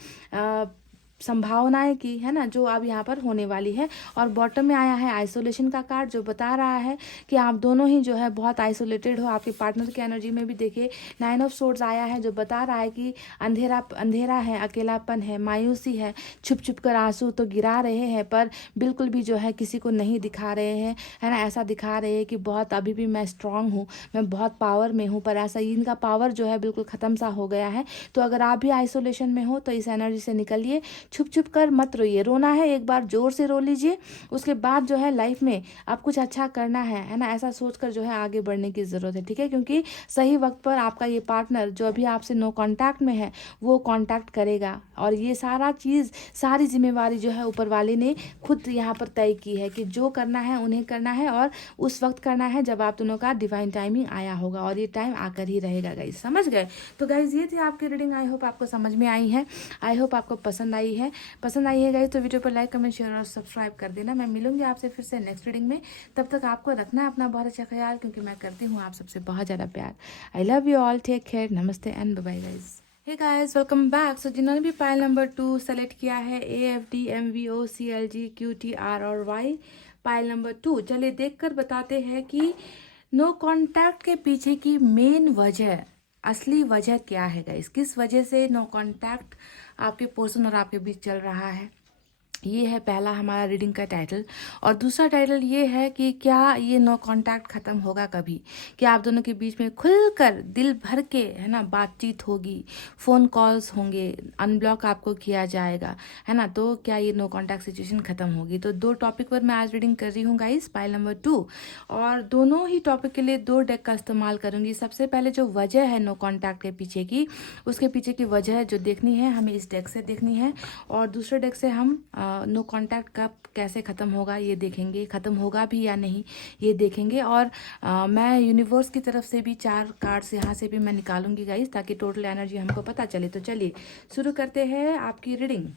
संभावनाएं की, है ना, जो अब यहाँ पर होने वाली है। और बॉटम में आया है आइसोलेशन का कार्ड, जो बता रहा है कि आप दोनों ही जो है बहुत आइसोलेटेड हो। आपके पार्टनर की एनर्जी में भी देखिए 9 ऑफ सोर्ड्स आया है, जो बता रहा है कि अंधेरा अंधेरा है, अकेलापन है, मायूसी है, छुप छुप कर आंसू तो गिरा रहे हैं पर बिल्कुल भी जो है किसी को नहीं दिखा रहे हैं, है ना। ऐसा दिखा रहे हैं कि बहुत अभी भी मैं स्ट्रांग हूँ, मैं बहुत पावर में हूँ, पर ऐसा इनका पावर जो है बिल्कुल ख़त्म सा हो गया है। तो अगर आप भी आइसोलेशन में हो तो इस एनर्जी से निकलिए, छुप छुप कर मत रोइए। रोना है एक बार जोर से रो लीजिए, उसके बाद जो है लाइफ में आप कुछ अच्छा करना है ना, ऐसा सोचकर जो है आगे बढ़ने की ज़रूरत है, ठीक है। क्योंकि सही वक्त पर आपका ये पार्टनर जो अभी आपसे नो कांटेक्ट में है वो कांटेक्ट करेगा। और ये सारा चीज़, सारी जिम्मेवारी जो है ऊपर वाले ने खुद यहाँ पर तय की है कि जो करना है उन्हें करना है और उस वक्त करना है जब आप दोनों का डिवाइन टाइमिंग आया होगा, और ये टाइम आकर ही रहेगा गाइज, समझ गए। तो गाइज ये थी आपकी रीडिंग। आई होप आपको समझ में आई है, आई होप आपको पसंद आई है गाइज। तो वीडियो पर लाइक कमेंट शेयर और सब्सक्राइब कर देना। मैं मिलूंगी आपसे फिर से नेक्स्ट रीडिंग में। तब तक आपको रखना है अपना बहुत अच्छा ख्याल, क्योंकि मैं करती हूँ आप सबसे बहुत ज़्यादा प्यार। I love you all, take care, नमस्ते and bye bye guys. Hey guys, welcome back. So जिन्होंने भी पाइल नंबर 2 सेलेक्ट किया है, AFDMVOCLGQTR और Y, पाइल नंबर 2, चलिए देखकर बताते हैं कि नो कांटेक्ट के पीछे की मेन वजह, असली वजह क्या है गाइस। किस वजह से नो कांटेक्ट आपके पर्सन और आपके बीच चल रहा है। ये है पहला हमारा रीडिंग का टाइटल। और दूसरा टाइटल ये है कि क्या ये नो कांटेक्ट ख़त्म होगा कभी, क्या आप दोनों के बीच में खुलकर दिल भर के, है ना, बातचीत होगी, फ़ोन कॉल्स होंगे, अनब्लॉक आपको किया जाएगा, है ना। तो क्या ये नो कांटेक्ट सिचुएशन ख़त्म होगी। तो 2 टॉपिक पर मैं आज रीडिंग कर रही हूँ गाइस, पाइल नंबर 2। और दोनों ही टॉपिक के लिए 2 डेक का इस्तेमाल करूँगी। सबसे पहले जो वजह है नो कांटेक्ट के पीछे की, उसके पीछे की वजह जो देखनी है हमें इस डेक से देखनी है। और दूसरे डेक से हम नो कांटेक्ट कब कैसे ख़त्म होगा ये देखेंगे, ख़त्म होगा भी या नहीं ये देखेंगे। और मैं यूनिवर्स की तरफ से भी 4 कार्ड्स यहाँ से भी मैं निकालूंगी गाइस, ताकि टोटल एनर्जी हमको पता चले। तो चलिए शुरू करते हैं आपकी रीडिंग।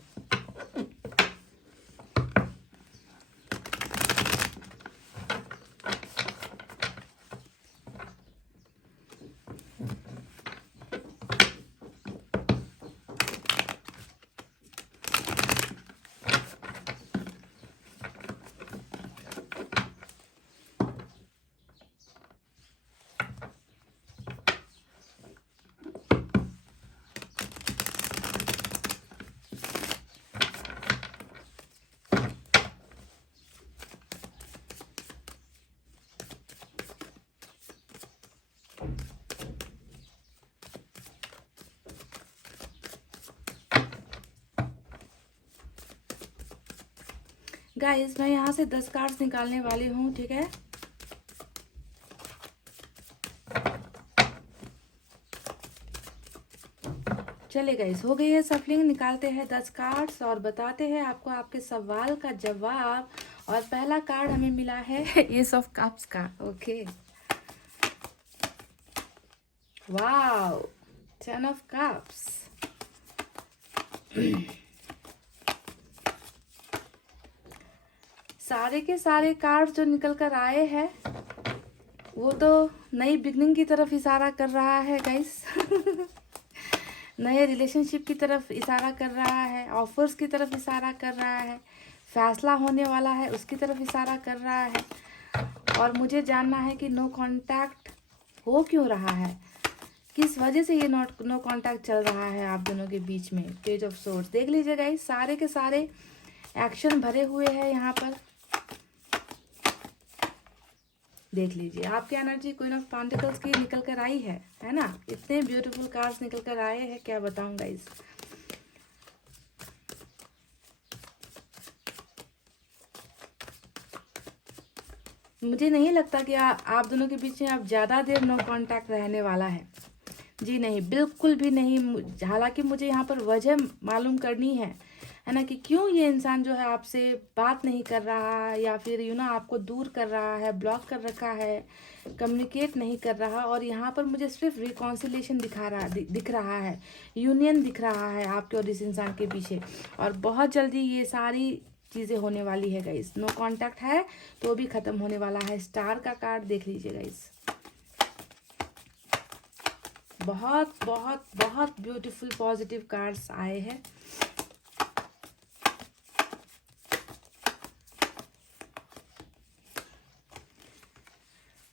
गाइस मैं यहाँ से 10 कार्ड्स निकालने वाली हूँ, ठीक है। चले गाइस, हो गई है सफलिंग। निकालते हैं 10 कार्ड्स और बताते हैं आपको आपके सवाल का जवाब। और पहला कार्ड हमें मिला है एस ऑफ कप्स का। Okay, wow, 10 of cups. सारे के सारे कार्ड जो निकल कर आए हैं वो तो नई बिगनिंग की तरफ इशारा कर रहा है गाइस। नए रिलेशनशिप की तरफ इशारा कर रहा है, ऑफर्स की तरफ इशारा कर रहा है, फैसला होने वाला है उसकी तरफ इशारा कर रहा है। और मुझे जानना है कि नो कांटेक्ट हो क्यों रहा है, किस वजह से ये नो कांटेक्ट चल रहा है आप दोनों के बीच में। पेज ऑफ सोर्स देख लीजिए गाइस, सारे के सारे एक्शन भरे हुए हैं यहाँ पर। देख लीजिए आपकी एनर्जी क्वीन ऑफ पेंटिकल्स की निकल कर आई है ना। इतने ब्यूटीफुल कार्ड्स निकल कर आए हैं, क्या बताऊं गाइस। मुझे नहीं लगता कि आप दोनों के बीच में अब ज़्यादा देर नो कांटेक्ट रहने वाला है। जी नहीं, बिल्कुल भी नहीं। हालांकि मुझे यहाँ पर वजह मालूम करनी है ना, कि क्यों ये इंसान जो है आपसे बात नहीं कर रहा है, या फिर आपको दूर कर रहा है, ब्लॉक कर रखा है, कम्युनिकेट नहीं कर रहा। और यहाँ पर मुझे सिर्फ रिकॉन्सिलेशन दिख रहा है, यूनियन दिख रहा है आपके और इस इंसान के पीछे। और बहुत जल्दी ये सारी चीज़ें होने वाली है गाइस। नो कांटेक्ट है तो भी ख़त्म होने वाला है। स्टार का कार्ड देख लीजिए गाइस, बहुत बहुत बहुत ब्यूटीफुल पॉजिटिव कार्ड्स आए हैं।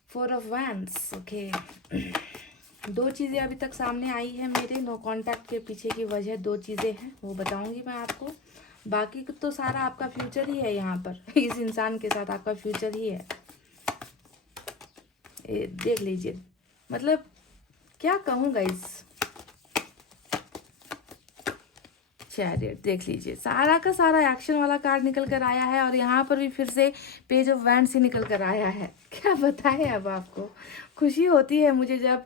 Four of wands, okay. दो चीज़ें अभी तक सामने आई है मेरे। नो कांटेक्ट के पीछे की वजह दो चीज़ें हैं, वो बताऊंगी मैं आपको। बाकी तो सारा आपका फ्यूचर ही है यहाँ पर। इस इंसान के साथ आपका फ्यूचर ही है। देख लीजिए, मतलब क्या कहूँ गाइस। चैरियट देख लीजिए, सारा का सारा एक्शन वाला कार्ड निकल कर आया है। और यहाँ पर भी फिर से पेज ऑफ वैंड्स ही निकल कर आया है। क्या बताएं अब आपको। खुशी होती है मुझे जब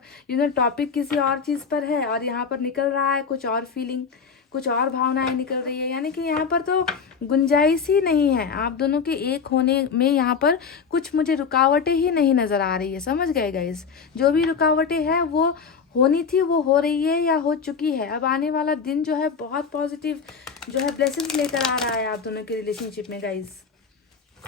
टॉपिक किसी और चीज़ पर है और यहाँ पर निकल रहा है कुछ और फीलिंग, कुछ और भावनाएं निकल रही है। यानी कि यहाँ पर तो गुंजाइश ही नहीं है आप दोनों के एक होने में। यहाँ पर कुछ मुझे रुकावटें ही नहीं नज़र आ रही है, समझ गए गाइस। जो भी रुकावटें हैं वो होनी थी, वो हो रही है या हो चुकी है। अब आने वाला दिन जो है बहुत पॉजिटिव जो है ब्लेसिंग्स लेकर आ रहा है आप दोनों के रिलेशनशिप में guys.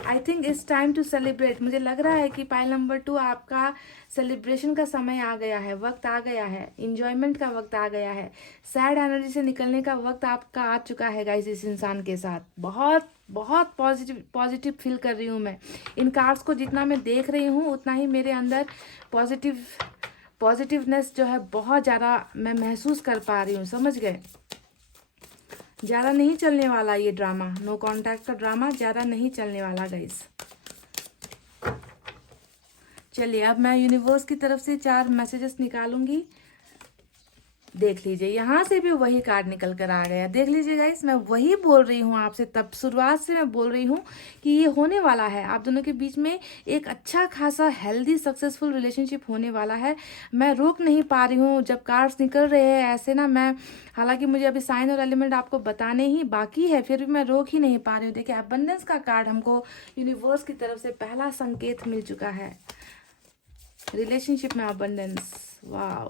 I think it's time to celebrate. मुझे लग रहा है कि पाइल नंबर 2 आपका सेलिब्रेशन का समय आ गया है, वक्त आ गया है, इंजॉयमेंट का वक्त आ गया है, सैड एनर्जी से निकलने का वक्त आपका आ चुका है गाइस। इस इंसान के साथ बहुत बहुत पॉजिटिव फील कर रही हूँ मैं। इन कार्ड्स को जितना मैं देख रही हूँ उतना ही मेरे अंदर पॉजिटिवनेस जो है बहुत ज़्यादा मैं महसूस कर पा रही हूँ, समझ गए। ज़्यादा नहीं चलने वाला ये ड्रामा, नो कांटेक्ट का ड्रामा ज़्यादा नहीं चलने वाला गाइस। चलिए अब मैं यूनिवर्स की तरफ से 4 मैसेजेस निकालूंगी। देख लीजिए, यहाँ से भी वही कार्ड निकल कर आ गया। देख लीजिए गाइस, मैं वही बोल रही हूँ आपसे, तब शुरुआत से मैं बोल रही हूँ कि ये होने वाला है। आप दोनों के बीच में एक अच्छा खासा हेल्दी सक्सेसफुल रिलेशनशिप होने वाला है। मैं रोक नहीं पा रही हूँ जब कार्ड्स निकल रहे हैं ऐसे ना। मैं हालांकि मुझे अभी साइन और एलिमेंट आपको बताने ही बाकी है, फिर भी मैं रोक ही नहीं पा रही हूँ। देखिए, अबंडेंस का कार्ड हमको यूनिवर्स की तरफ से पहला संकेत मिल चुका है रिलेशनशिप में, अबंडेंस। वाह,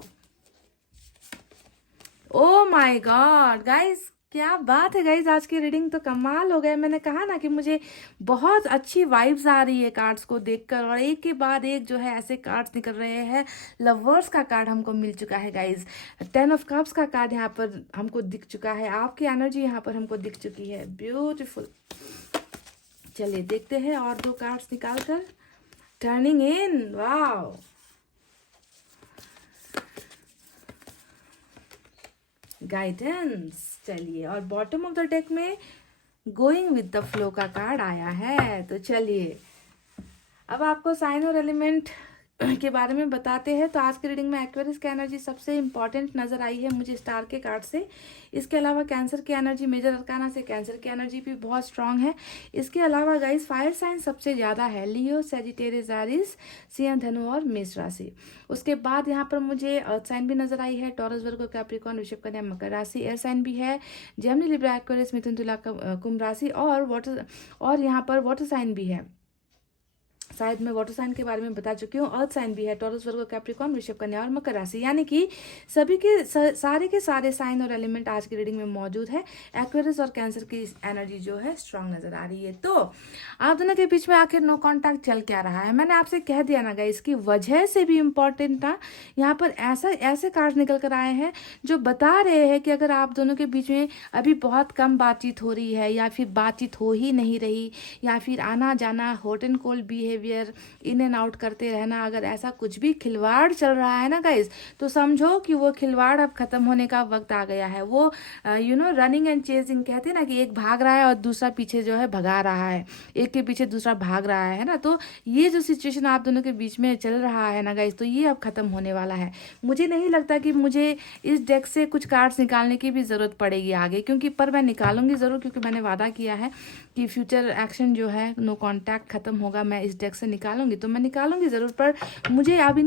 ओ माय गॉड गाइस, क्या बात है गाइस। आज की रीडिंग तो कमाल हो गए। मैंने कहा ना कि मुझे बहुत अच्छी वाइब्स आ रही है कार्ड्स को देखकर, और एक के बाद एक जो है ऐसे कार्ड्स निकल रहे हैं। लवर्स का कार्ड हमको मिल चुका है गाइस, 10 ऑफ कप्स का कार्ड यहाँ पर हमको दिख चुका है, आपकी एनर्जी यहाँ पर हमको दिख चुकी है। ब्यूटीफुल। चलिए देखते हैं और 2 कार्ड्स निकाल कर। टर्निंग इन, वाओ, गाइडेंस। चलिए, और बॉटम ऑफ द डेक में गोइंग विद द फ्लो का कार्ड आया है। तो चलिए अब आपको साइन और एलिमेंट के बारे में बताते हैं। तो आज की रीडिंग में एक्वेरियस की एनर्जी सबसे इंपॉर्टेंट नजर आई है मुझे स्टार के कार्ड से। इसके अलावा कैंसर की एनर्जी, मेजर अरकाना से कैंसर की एनर्जी भी बहुत स्ट्रांग है। इसके अलावा गाइस फायर साइन सबसे ज़्यादा है, लियो, सेजिटेरियस, एरीज, सिंह, धनु और मेष राशि। उसके बाद यहाँ पर मुझे अर्थ साइन भी नजर आई है, टॉरस, वर्गो, कैप्रिकॉर्न, वृषभ, कन्या, मकर राशि। एयर साइन भी है, जेमिनी, लिब्रा, एक्वेरियस, मिथुन, तुला, कुंभ राशि। और यहाँ पर वाटर साइन भी है। शायद मैं वाटर साइन के बारे में बता चुकी हूँ। अर्थ साइन भी है, टॉरस, वर्गो, कैप्रिकॉर्न, वृषभ, कन्या और मकर राशि। यानी कि सभी के सारे साइन और एलिमेंट आज की रीडिंग में मौजूद है। एक्वेरियस और कैंसर की एनर्जी जो है स्ट्रांग नजर आ रही है। तो आप दोनों के बीच में आखिर नो कांटेक्ट चल क्या रहा है, मैंने आपसे कह दिया ना गाइस, इसकी वजह से भी इम्पोर्टेंट था। यहाँ पर ऐसे कार्ड निकल कर आए हैं जो बता रहे हैं कि अगर आप दोनों के बीच में अभी बहुत कम बातचीत हो रही है, या फिर बातचीत हो ही नहीं रही, या फिर आना जाना, hot and cold behaviour, in and out करते रहना, अगर ऐसा कुछ भी खिलवाड़ चल रहा है ना गाइस, तो समझो कि वो खिलवाड़ अब खत्म होने का वक्त आ गया है। वो रनिंग एंड चेजिंग कहते हैं ना, कि एक भाग रहा है और दूसरा पीछे जो है भगा रहा है, एक के पीछे दूसरा भाग रहा है ना। तो ये जो सिचुएशन आप दोनों के बीच में चल रहा है ना गाइस, तो ये अब खत्म होने वाला है। मुझे नहीं लगता कि मुझे इस डेक से कुछ कार्ड्स निकालने की भी जरूरत पड़ेगी आगे, क्योंकि पर मैं निकालूंगी जरूर, क्योंकि मैंने वादा किया है कि फ्यूचर एक्शन जो है नो कांटेक्ट खत्म होगा, मैं इस डेक डेक से निकालूंगी तो मैं निकालूंगी ज़रूर, पर मुझे अभी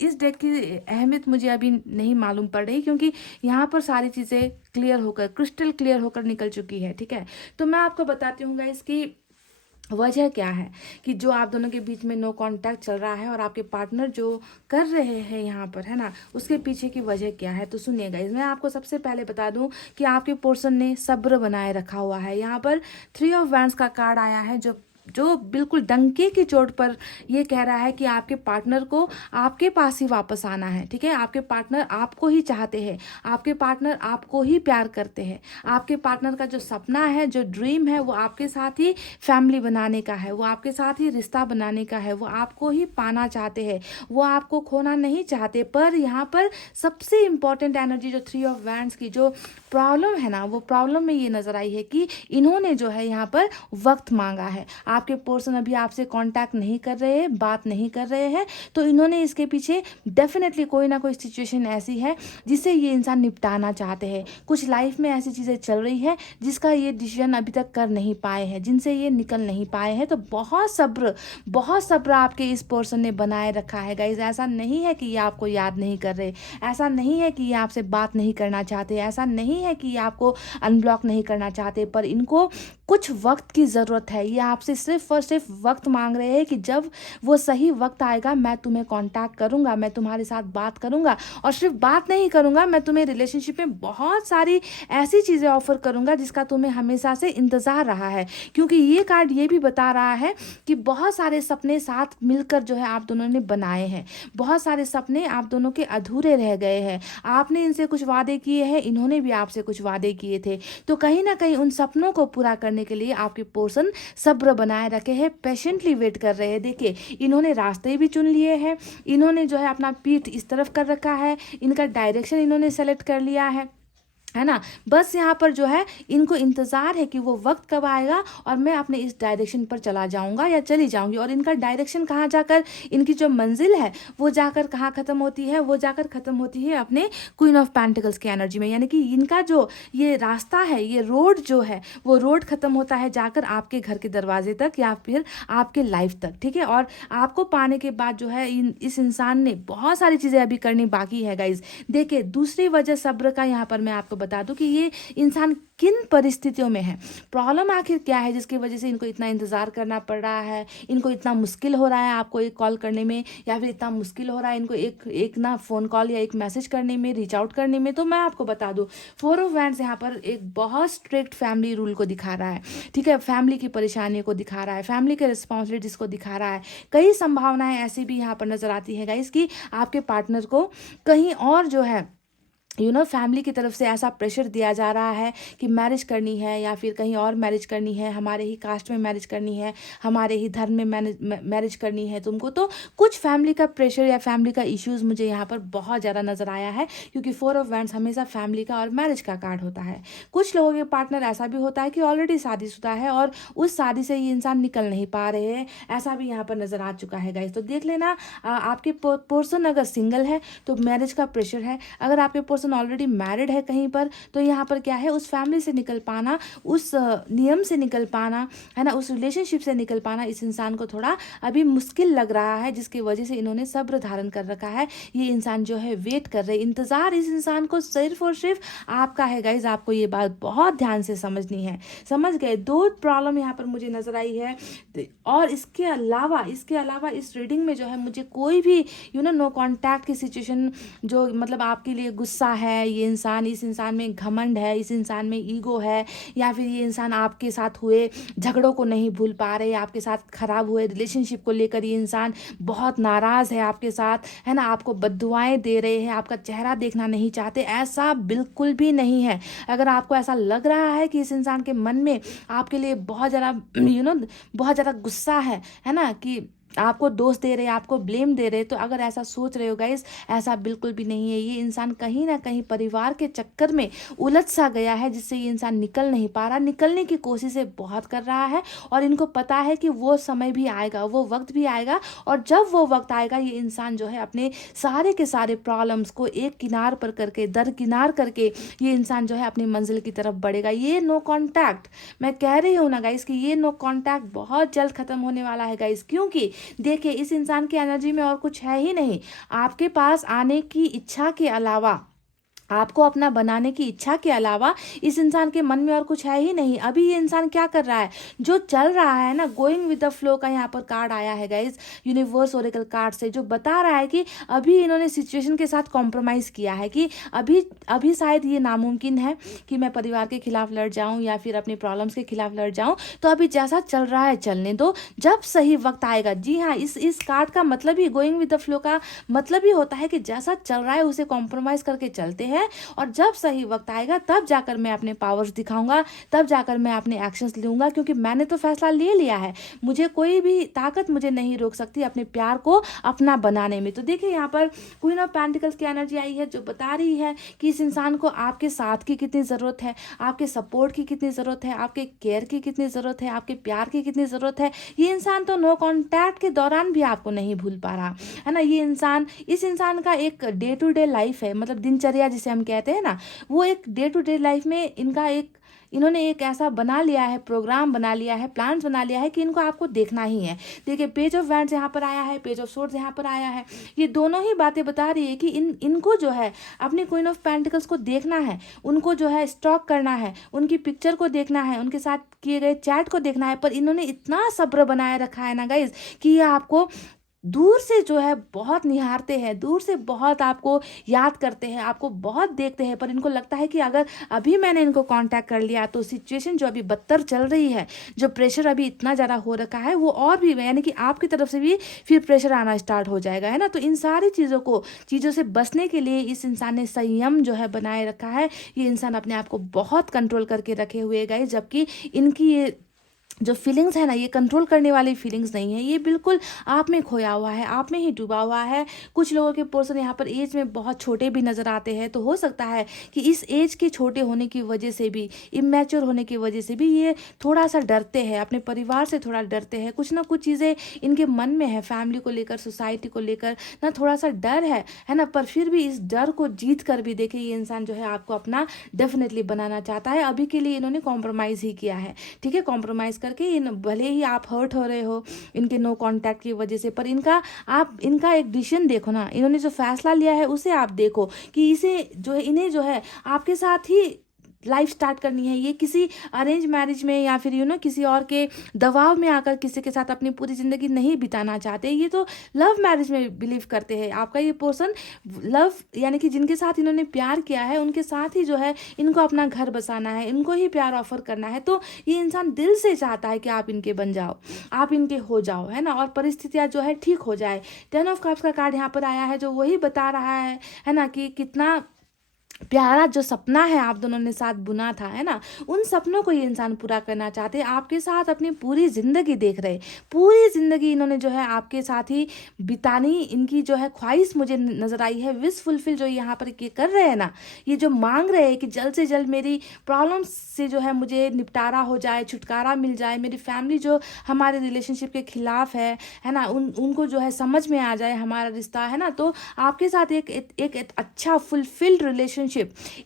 इस डेक की अहमियत मुझे अभी नहीं मालूम पड़ रही, क्योंकि यहाँ पर सारी चीज़ें क्लियर होकर, क्रिस्टल क्लियर होकर निकल चुकी है। ठीक है, तो मैं आपको बताती हूँ गाइस कि वजह क्या है कि जो आप दोनों के बीच में नो कांटेक्ट चल रहा है और आपके पार्टनर जो कर रहे हैं यहाँ पर, है ना, उसके पीछे की वजह क्या है। तो सुनिएगा, मैं आपको सबसे पहले बता दूं कि आपके पर्सन ने सब्र बनाए रखा हुआ है। यहाँ पर 3 ऑफ वैंड्स का कार्ड आया है, जो बिल्कुल डंके की चोट पर ये कह रहा है कि आपके पार्टनर को आपके पास ही वापस आना है। ठीक है, आपके पार्टनर आपको ही चाहते हैं, आपके पार्टनर आपको ही प्यार करते हैं, आपके पार्टनर का जो सपना है, जो ड्रीम है, वो आपके साथ ही फैमिली बनाने का है, वो आपके साथ ही रिश्ता बनाने का है, वो आपको ही पाना चाहते हैं, वो आपको खोना नहीं चाहते। पर यहाँ पर सबसे इम्पॉर्टेंट एनर्जी जो 3 ऑफ वैंड्स की जो प्रॉब्लम है ना, वो प्रॉब्लम में ये नजर आई है कि इन्होंने जो है यहाँ पर वक्त मांगा है। आपके पर्सन अभी आपसे कांटेक्ट नहीं कर रहे हैं, बात नहीं कर रहे हैं, तो इन्होंने इसके पीछे डेफिनेटली कोई ना कोई सिचुएशन ऐसी है जिसे ये इंसान निपटाना चाहते हैं। कुछ लाइफ में ऐसी चीज़ें चल रही है जिसका ये डिसीजन अभी तक कर नहीं पाए हैं, जिनसे ये निकल नहीं पाए हैं। तो बहुत सब्र आपके इस पर्सन ने बनाए रखा है गाइज। ऐसा नहीं है कि ये आपको याद नहीं कर रहे, ऐसा नहीं है कि ये आपसे बात नहीं करना चाहते, ऐसा नहीं है कि ये आपको अनब्लॉक नहीं करना चाहते, पर इनको कुछ वक्त की ज़रूरत है। ये आपसे सिर्फ और सिर्फ वक्त मांग रहे हैं कि जब वो सही वक्त आएगा मैं तुम्हें कांटेक्ट करूंगा, मैं तुम्हारे साथ बात करूंगा, और सिर्फ बात नहीं करूंगा, मैं तुम्हें रिलेशनशिप में बहुत सारी ऐसी चीज़ें ऑफर करूंगा जिसका तुम्हें हमेशा से इंतज़ार रहा है। क्योंकि ये कार्ड ये भी बता रहा है कि बहुत सारे सपने साथ मिलकर जो है आप दोनों ने बनाए हैं, बहुत सारे सपने आप दोनों के अधूरे रह गए हैं। आपने इनसे कुछ वादे किए हैं, इन्होंने भी आपसे कुछ वादे किए थे, तो कहीं ना कहीं उन सपनों को पूरा करने के लिए आपके पर्सन सब्र बनाए रखे हैं, पेशेंटली वेट कर रहे हैं। देखिए, इन्होंने रास्ते भी चुन लिए हैं, इन्होंने जो है अपना पीठ इस तरफ कर रखा है, इनका डायरेक्शन इन्होंने सेलेक्ट कर लिया है ना। बस यहाँ पर जो है इनको इंतज़ार है कि वो वक्त कब आएगा और मैं अपने इस डायरेक्शन पर चला जाऊँगा या चली जाऊँगी। और इनका डायरेक्शन कहाँ जाकर, इनकी जो मंजिल है वो जाकर कहाँ ख़त्म होती है, वो जाकर ख़त्म होती है अपने क्वीन ऑफ पेंटिकल्स की एनर्जी में। यानी कि इनका जो ये रास्ता है, ये रोड जो है, वो रोड ख़त्म होता है जाकर आपके घर के दरवाजे तक या फिर आपके लाइफ तक। ठीक है, और आपको पाने के बाद जो है इस इंसान ने बहुत सारी चीज़ें अभी करनी बाकी है गाइज। देखिए, दूसरी वजह सब्र का यहाँ पर मैं आपको बता दूं कि ये इंसान किन परिस्थितियों में है, प्रॉब्लम आखिर क्या है जिसकी वजह से इनको इतना इंतजार करना पड़ रहा है, इनको इतना मुश्किल हो रहा है आपको एक कॉल करने में, या फिर इतना मुश्किल हो रहा है इनको एक ना फ़ोन कॉल या एक मैसेज करने में, रीच आउट करने में। तो मैं आपको बता दूं, 4 ऑफ वैंड्स यहाँ पर एक बहुत स्ट्रिक्ट फैमिली रूल को दिखा रहा है। ठीक है, फैमिली की परेशानियों को दिखा रहा है, फैमिली के रिस्पॉन्सिबिलिटीज़ को दिखा रहा है। कई संभावनाएं ऐसी भी यहाँ पर नजर आती है गाइस कि आपके पार्टनर को कहीं और जो है फैमिली की तरफ से ऐसा प्रेशर दिया जा रहा है कि मैरिज करनी है या फिर कहीं और मैरिज करनी है, हमारे ही कास्ट में मैरिज करनी है, हमारे ही धर्म में मैरिज करनी है तुमको। तो कुछ फैमिली का प्रेशर या फैमिली का इश्यूज़ मुझे यहाँ पर बहुत ज़्यादा नज़र आया है, क्योंकि 4 ऑफ वैंड्स हमेशा फैमिली का और मैरिज का कार्ड होता है। कुछ लोगों के पार्टनर ऐसा भी होता है कि ऑलरेडी शादीशुदा है और उस शादी से ये इंसान निकल नहीं पा रहे हैं, ऐसा भी यहाँ पर नज़र आ चुका है गाइस। तो देख लेना, आपके पर्सन अगर सिंगल है तो मैरिज का प्रेशर है, अगर आपके पर्सन ऑलरेडी मैरिड है कहीं पर तो यहाँ पर क्या है, उस फैमिली से निकल पाना, उस नियम से निकल पाना, है ना, उस रिलेशनशिप से निकल पाना इस इंसान को थोड़ा अभी मुश्किल लग रहा है, जिसकी वजह से इन्होंने सब्र धारण कर रखा है। ये इंसान जो है वेट कर रहे, इंतजार इस इंसान को सिर्फ और सिर्फ आपका है गाइज। आपको ये बात बहुत ध्यान से समझनी है, समझ गए। 2 प्रॉब्लम यहाँ पर मुझे नजर आई है, और इसके अलावा इस रीडिंग में जो है मुझे कोई भी नो कॉन्टैक्ट की सिचुएशन जो मतलब आपके लिए गुस्सा है, ये इंसान, इस इंसान में घमंड है, इस इंसान में ईगो है, या फिर ये इंसान आपके साथ हुए झगड़ों को नहीं भूल पा रहे, आपके साथ खराब हुए रिलेशनशिप को लेकर ये इंसान बहुत नाराज है आपके साथ, है ना, आपको बद्दुआएं दे रहे हैं, आपका चेहरा देखना नहीं चाहते। ऐसा बिल्कुल भी नहीं है। अगर आपको ऐसा लग रहा है कि इस इंसान के मन में आपके लिए बहुत ज़्यादा बहुत ज़्यादा गुस्सा है ना, कि आपको दोष दे रहे, आपको ब्लेम दे रहे। तो अगर ऐसा सोच रहे हो गाइस, ऐसा बिल्कुल भी नहीं है। ये इंसान कहीं ना कहीं परिवार के चक्कर में उलझ सा गया है, जिससे ये इंसान निकल नहीं पा रहा। निकलने की कोशिशें बहुत कर रहा है और इनको पता है कि वो समय भी आएगा, वो वक्त भी आएगा, और जब वो वक्त आएगा ये इंसान जो है अपने सारे के सारे प्रॉब्लम्स को एक किनार पर करके, दरकिनार करके ये इंसान जो है अपनी मंजिल की तरफ बढ़ेगा। ये नो कांटेक्ट, मैं कह रही हूँ ना गाइस कि ये नो कांटेक्ट बहुत जल्द खत्म होने वाला है गाइस। क्योंकि देखिए इस इंसान की एनर्जी में और कुछ है ही नहीं। आपके पास आने की इच्छा के अलावा, आपको अपना बनाने की इच्छा के अलावा इस इंसान के मन में और कुछ है ही नहीं। अभी ये इंसान क्या कर रहा है, जो चल रहा है ना, गोइंग विद द फ्लो का यहाँ पर कार्ड आया है गाइज, यूनिवर्स ओरेकल कार्ड से, जो बता रहा है कि अभी इन्होंने सिचुएशन के साथ कॉम्प्रोमाइज़ किया है कि अभी शायद ये नामुमकिन है कि मैं परिवार के खिलाफ लड़ जाऊं या फिर अपनी प्रॉब्लम्स के खिलाफ लड़ जाऊं। तो अभी जैसा चल रहा है चलने दो, जब सही वक्त आएगा। जी हाँ, इस कार्ड का मतलब ही, गोइंग विद द फ्लो का मतलब ही होता है कि जैसा चल रहा है उसे कॉम्प्रोमाइज़ करके चलते हैं, और जब सही वक्त आएगा तब जाकर मैं अपने पावर्स दिखाऊंगा, तब जाकर मैं अपने एक्शंस लूंगा, क्योंकि मैंने तो फैसला ले लिया है। मुझे कोई भी ताकत मुझे नहीं रोक सकती अपने प्यार को अपना बनाने में। तो देखिए यहाँ पर क्वीन ऑफ पेंटिकल्स की एनर्जी आई है, जो बता रही है कि इस इंसान को आपके साथ की कितनी ज़रूरत है, आपके सपोर्ट की कितनी ज़रूरत है, आपके केयर की कितनी ज़रूरत है, आपके प्यार की कितनी ज़रूरत है। ये इंसान तो नो कॉन्टैक्ट के दौरान भी आपको नहीं भूल पा रहा है ना। ये इंसान, इस इंसान का एक डे टू डे लाइफ है, मतलब दिनचर्या जिसे हम कहते हैं ना, वो एक डे टू डे लाइफ में इन्होंने एक ऐसा बना लिया है, प्रोग्राम बना लिया है, प्लान्स बना लिया है कि इनको आपको देखना ही है। देखिए पेज ऑफ वैंड्स यहाँ पर आया है, पेज ऑफ सोर्ड्स यहाँ पर आया है। ये दोनों ही बातें बता रही है कि इनको जो है अपनी क्वीन ऑफ पेंटिकल्स को देखना है, उनको जो है स्टॉक करना है, उनकी पिक्चर को देखना है, उनके साथ किए गए चैट को देखना है। पर इन्होंने इतना सब्र बनाए रखा है ना गाइज, कि ये आपको दूर से जो है बहुत निहारते हैं, दूर से बहुत आपको याद करते हैं, आपको बहुत देखते हैं। पर इनको लगता है कि अगर अभी मैंने इनको कांटेक्ट कर लिया तो सिचुएशन जो अभी बदतर चल रही है, जो प्रेशर अभी इतना ज़्यादा हो रखा है, वो और भी, यानी कि आपकी तरफ से भी फिर प्रेशर आना स्टार्ट हो जाएगा, है ना। तो इन सारी चीज़ों से बचने के लिए इस इंसान ने संयम जो है बनाए रखा है। ये इंसान अपने आप को बहुत कंट्रोल करके रखे हुए गए, जबकि इनकी ये जो फीलिंग्स है ना, ये कंट्रोल करने वाली फीलिंग्स नहीं है, ये बिल्कुल आप में खोया हुआ है, आप में ही डूबा हुआ है। कुछ लोगों के पर्सन यहाँ पर एज में बहुत छोटे भी नज़र आते हैं, तो हो सकता है कि इस एज के छोटे होने की वजह से भी, इमेच्योर होने की वजह से भी ये थोड़ा सा डरते हैं, अपने परिवार से थोड़ा डरते हैं। कुछ ना कुछ चीज़ें इनके मन में है, फैमिली को लेकर, सोसाइटी को लेकर ना थोड़ा सा डर है ना। पर फिर भी इस डर को जीत कर भी देखिए ये इंसान जो है आपको अपना डेफिनेटली बनाना चाहता है। अभी के लिए इन्होंने कॉम्प्रोमाइज़ ही किया है, ठीक है, कॉम्प्रोमाइज़ करके भले ही आप हर्ट हो रहे हो इनके नो कांटेक्ट की वजह से, पर इनका एक डिसीजन देखो ना, इन्होंने जो फैसला लिया है उसे आप देखो कि इन्हें जो है आपके साथ ही लाइफ स्टार्ट करनी है। ये किसी अरेंज मैरिज में या फिर किसी और के दबाव में आकर किसी के साथ अपनी पूरी ज़िंदगी नहीं बिताना चाहते। ये तो लव मैरिज में बिलीव करते हैं। आपका ये पर्सन लव, यानी कि जिनके साथ इन्होंने प्यार किया है उनके साथ ही जो है इनको अपना घर बसाना है, इनको ही प्यार ऑफर करना है। तो ये इंसान दिल से चाहता है कि आप इनके बन जाओ, आप इनके हो जाओ, है ना, और परिस्थितियाँ जो है ठीक हो जाए। 10 ऑफ कप्स का कार्ड यहाँ पर आया है, जो वही बता रहा है ना, कि कितना प्यारा जो सपना है आप दोनों ने साथ बुना था, है ना, उन सपनों को ये इंसान पूरा करना चाहते हैं। आपके साथ अपनी पूरी ज़िंदगी देख रहे, पूरी ज़िंदगी इन्होंने जो है आपके साथ ही बितानी, इनकी जो है ख्वाहिश मुझे नज़र आई है। विश फुलफिल जो यहाँ पर ये कर रहे हैं ना, ये जो मांग रहे हैं कि जल्द से जल्द मेरी प्रॉब्लम्स से जो है मुझे निपटारा हो जाए, छुटकारा मिल जाए, मेरी फैमिली जो हमारे रिलेशनशिप के खिलाफ है ना, उनको जो है समझ में आ जाए हमारा रिश्ता, है ना। तो आपके साथ एक अच्छा फुलफिल्ड रिलेशनशिप,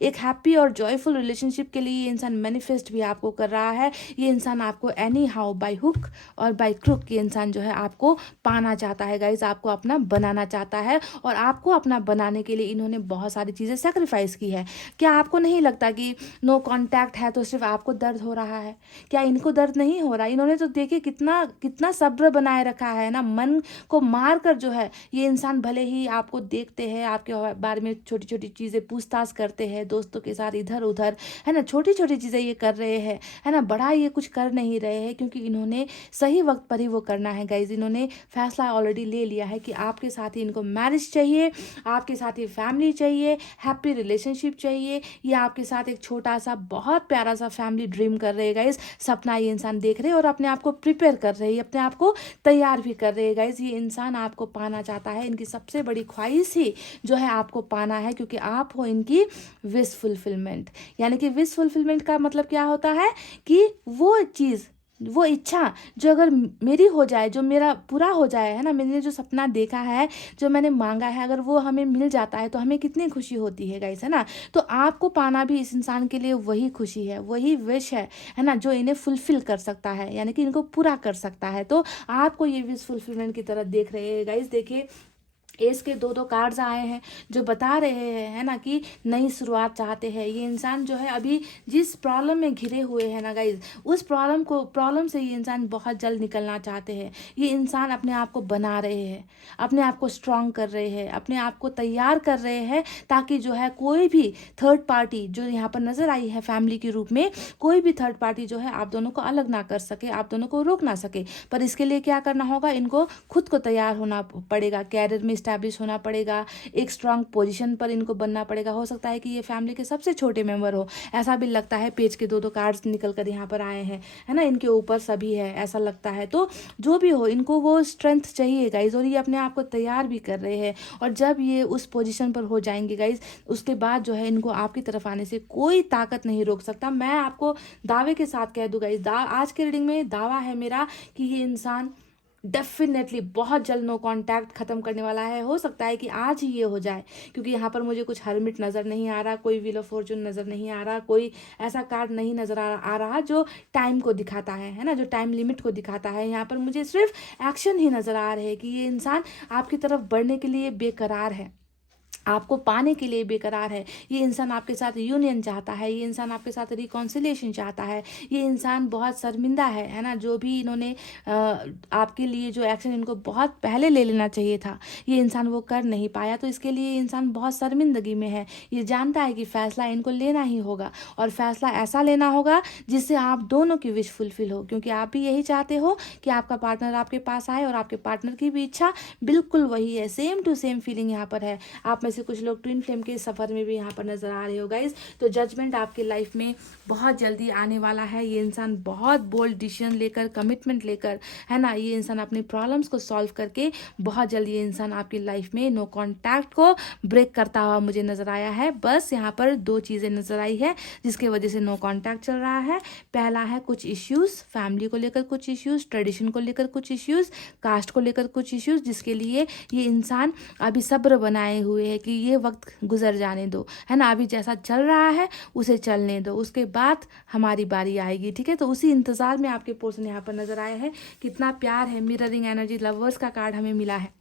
एक हैप्पी और जॉयफुल रिलेशनशिप के लिए ये इंसान मैनिफेस्ट भी आपको कर रहा है। ये इंसान आपको एनी हाउ, बाय हुक और बाय क्रुक, ये इंसान जो है आपको पाना चाहता है गाइज, आपको अपना बनाना चाहता है। और आपको अपना बनाने के लिए इन्होंने बहुत सारी चीज़ें सेक्रीफाइस की है। क्या आपको नहीं लगता कि नो कॉन्टैक्ट है तो सिर्फ आपको दर्द हो रहा है? क्या इनको दर्द नहीं हो रहा? इन्होंने तो देखिए कितना कितना सब्र बनाए रखा है ना, मन को मार कर जो है ये इंसान भले ही आपको देखते हैं, आपके बारे में छोटी छोटी चीज़ें पूछताछ पास करते हैं, दोस्तों के साथ इधर उधर, है ना, छोटी छोटी चीज़ें ये कर रहे हैं, है ना, बड़ा ये कुछ कर नहीं रहे हैं, क्योंकि इन्होंने सही वक्त पर ही वो करना है गाइज। इन्होंने फैसला ऑलरेडी ले लिया है कि आपके साथ ही इनको मैरिज चाहिए, आपके साथ ही फैमिली चाहिए, हैप्पी रिलेशनशिप चाहिए, ये आपके साथ एक छोटा सा बहुत प्यारा सा फैमिली ड्रीम कर रहे हैं गाइज। सपना ये इंसान देख रहे हैं और अपने आप को प्रिपेयर कर रहे हैं, अपने आप को तैयार भी कर रहे हैं गाइज। ये इंसान आपको पाना चाहता है, इनकी सबसे बड़ी ख्वाहिश ही जो है आपको पाना है, क्योंकि आप हो इनकी विश फुलफिलमेंट। यानी कि विश फुलफिलमेंट का मतलब क्या होता है कि वो चीज़, वो इच्छा जो अगर मेरी हो जाए, जो मेरा पूरा हो जाए, है ना, मैंने जो सपना देखा है, जो मैंने मांगा है, अगर वो हमें मिल जाता है तो हमें कितनी खुशी होती है गाइस, है ना। तो आपको पाना भी इस इंसान के लिए वही खुशी है, वही विश है ना, जो इन्हें फुलफिल कर सकता है, यानी कि इनको पूरा कर सकता है। तो आपको ये विश फुलफिलमेंट की तरह देख रहे हैं गाइस। देखिए एस के दो कार्ड्स आए हैं जो बता रहे हैं, है ना, कि नई शुरुआत चाहते हैं। ये इंसान जो है अभी जिस प्रॉब्लम में घिरे हुए हैं ना गाइज, उस प्रॉब्लम से ये इंसान बहुत जल्द निकलना चाहते हैं। ये इंसान अपने आप को बना रहे हैं, अपने आप को स्ट्रांग कर रहे हैं, अपने आप को तैयार कर रहे हैं, ताकि जो है कोई भी थर्ड पार्टी जो यहाँ पर नजर आई है फैमिली के रूप में, कोई भी थर्ड पार्टी जो है आप दोनों को अलग ना कर सके, आप दोनों को रोक ना सके। पर इसके लिए क्या करना होगा, इनको खुद को तैयार होना पड़ेगा, कैरियर में स्टैब्लिश होना पड़ेगा, एक स्ट्रांग पोजीशन पर इनको बनना पड़ेगा। हो सकता है कि ये फैमिली के सबसे छोटे मेंबर हो, ऐसा भी लगता है। पेज के दो कार्ड्स निकल कर यहाँ पर आए हैं, है ना, इनके ऊपर सभी है, ऐसा लगता है। तो जो भी हो, इनको वो स्ट्रेंथ चाहिए गाइज, और ये अपने आप को तैयार भी कर रहे हैं। और जब ये उस पोजीशन पर हो जाएंगे गाइज, उसके बाद जो है इनको आपकी तरफ आने से कोई ताकत नहीं रोक सकता। मैं आपको दावे के साथ कह दूँ गाइज, आज के रीडिंग में दावा है मेरा कि ये इंसान डेफिनेटली बहुत जल्द नो कांटेक्ट खत्म करने वाला है। हो सकता है कि आज ही ये हो जाए, क्योंकि यहाँ पर मुझे कुछ हर्मिट नज़र नहीं आ रहा, कोई व्हील ऑफ फॉर्चून नज़र नहीं आ रहा, कोई ऐसा कार्ड नहीं नज़र आ रहा जो टाइम को दिखाता है ना, जो टाइम लिमिट को दिखाता है। यहाँ पर मुझे सिर्फ एक्शन ही नज़र आ रहे हैं कि ये इंसान आपकी तरफ बढ़ने के लिए बेकरार है, आपको पाने के लिए बेकरार है। ये इंसान आपके साथ यूनियन चाहता है, ये इंसान आपके साथ रिकॉन्सिलेशन चाहता है, ये इंसान बहुत शर्मिंदा है ना। जो भी इन्होंने आपके लिए जो एक्शन इनको बहुत पहले ले लेना चाहिए था, ये इंसान वो कर नहीं पाया, तो इसके लिए ये इंसान बहुत शर्मिंदगी में है। ये जानता है कि फैसला इनको लेना ही होगा, और फैसला ऐसा लेना होगा जिससे आप दोनों की विश फुलफिल हो, क्योंकि आप भी यही चाहते हो कि आपका पार्टनर आपके पास आए, और आपके पार्टनर की भी इच्छा बिल्कुल वही है, सेम टू सेम फीलिंग यहाँ पर है। आप में से कुछ लोग ट्विन फ्लेम के सफ़र में भी यहाँ पर नज़र आ रहे हो गाइज। तो जजमेंट आपकी लाइफ में बहुत जल्दी आने वाला है। ये इंसान बहुत बोल्ड डिसीजन लेकर, कमिटमेंट लेकर, है ना, ये इंसान अपनी प्रॉब्लम्स को सॉल्व करके बहुत जल्दी ये इंसान आपकी लाइफ में नो कॉन्टैक्ट को ब्रेक करता हुआ मुझे नज़र आया है। बस यहाँ पर दो चीज़ें नज़र आई है जिसकी वजह से नो कॉन्टैक्ट चल रहा है। पहला है कुछ इश्यूज़, फैमिली को लेकर कुछ इश्यूज़, ट्रेडिशन को लेकर कुछ इश्यूज़, कास्ट को लेकर कुछ इश्यूज़, जिसके लिए ये इंसान अभी सब्र बनाए हुए है कि ये वक्त गुजर जाने दो, है ना, अभी जैसा चल रहा है उसे चलने दो, उसके बाद हमारी बारी आएगी, ठीक है। तो उसी इंतजार में आपके पर्सन यहाँ पर नजर आए हैं। कितना प्यार है, मिररिंग एनर्जी, लवर्स का कार्ड हमें मिला है।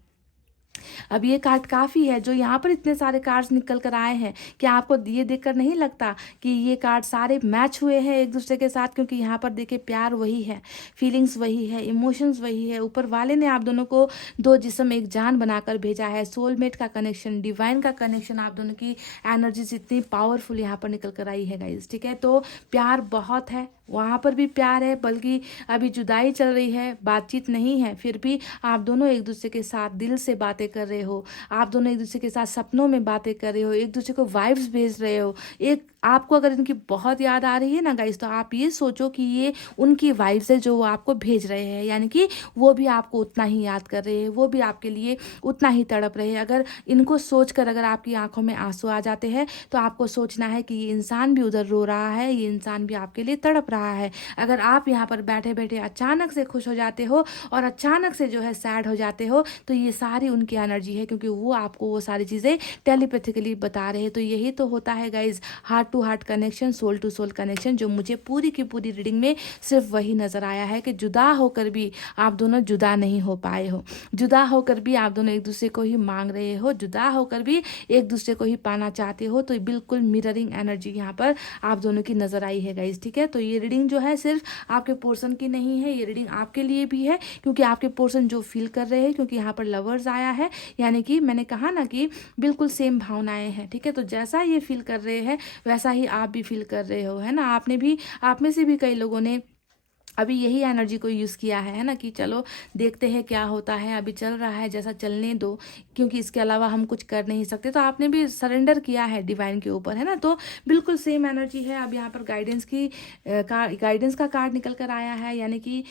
अब ये कार्ड काफ़ी है, जो यहाँ पर इतने सारे कार्ड्स निकल कर आए हैं, क्या आपको ये देखकर नहीं लगता कि ये कार्ड सारे मैच हुए हैं एक दूसरे के साथ? क्योंकि यहाँ पर देखिए प्यार वही है, फीलिंग्स वही है, इमोशंस वही है। ऊपर वाले ने आप दोनों को दो जिस्म एक जान बनाकर भेजा है। सोलमेट का कनेक्शन, डिवाइन का कनेक्शन, आप दोनों की एनर्जीज इतनी पावरफुल यहाँ पर निकल कर आई है गाइज, ठीक है। तो प्यार बहुत है, वहाँ पर भी प्यार है, बल्कि अभी जुदाई चल रही है, बातचीत नहीं है, फिर भी आप दोनों एक दूसरे के साथ दिल से बातें कर रहे हो, आप दोनों एक दूसरे के साथ सपनों में बातें कर रहे हो, एक दूसरे को वाइब्स भेज रहे हो। एक आपको अगर इनकी बहुत याद आ रही है ना गाइस, तो आप ये सोचो कि ये उनकी वाइब्स है जो वो आपको भेज रहे हैं, यानी कि वो भी आपको उतना ही याद कर रहे हैं, वो भी आपके लिए उतना ही तड़प रहे हैं। अगर इनको सोचकर अगर आपकी आंखों में आंसू आ जाते हैं, तो आपको सोचना है कि ये इंसान भी उधर रो रहा है, ये इंसान भी आपके लिए तड़प रहा है। अगर आप यहाँ पर बैठे बैठे अचानक से खुश हो जाते हो और अचानक से जो है सैड हो जाते हो, तो ये सारी उनकी एनर्जी है, क्योंकि वो आपको वो सारी चीज़ें टेलीपैथिकली बता रहे हैं। तो यही तो होता है guys, heart to to heart connection, soul to soul connection, जो मुझे पूरी की पूरी रीडिंग में सिर्फ वही नज़र आया है कि जुदा होकर भी आप दोनों जुदा नहीं हो पाए हो, जुदा होकर भी आप दोनों एक दूसरे को ही मांग रहे हो, जुदा होकर भी एक दूसरे को ही पाना चाहते हो। तो बिल्कुल मिररिंग एनर्जी यहाँ पर आप दोनों की नज़र आई है गाइज, ठीक है। तो ये रीडिंग जो है सिर्फ आपके पोर्शन की नहीं है, ये रीडिंग आपके लिए भी है, क्योंकि आपके पोर्शन जो फील कर रहे हैं, क्योंकि यहाँ पर लवर्स आया है, यानी कि मैंने कहा ना कि बिल्कुल सेम भावनाएं हैं, ठीक है। तो जैसा ये फील कर रहे हैं वैसा ही आप भी फील कर रहे हो, है ना। आपने भी, आप में से भी कई लोगों ने अभी यही एनर्जी को यूज़ किया है ना, कि चलो देखते हैं क्या होता है, अभी चल रहा है जैसा चलने दो, क्योंकि इसके अलावा हम कुछ कर नहीं सकते। तो आपने भी सरेंडर किया है डिवाइन के ऊपर, है ना। तो बिल्कुल सेम एनर्जी है। अब यहाँ पर गाइडेंस की गाइडेंस का कार्ड निकल कर आया है, यानी कि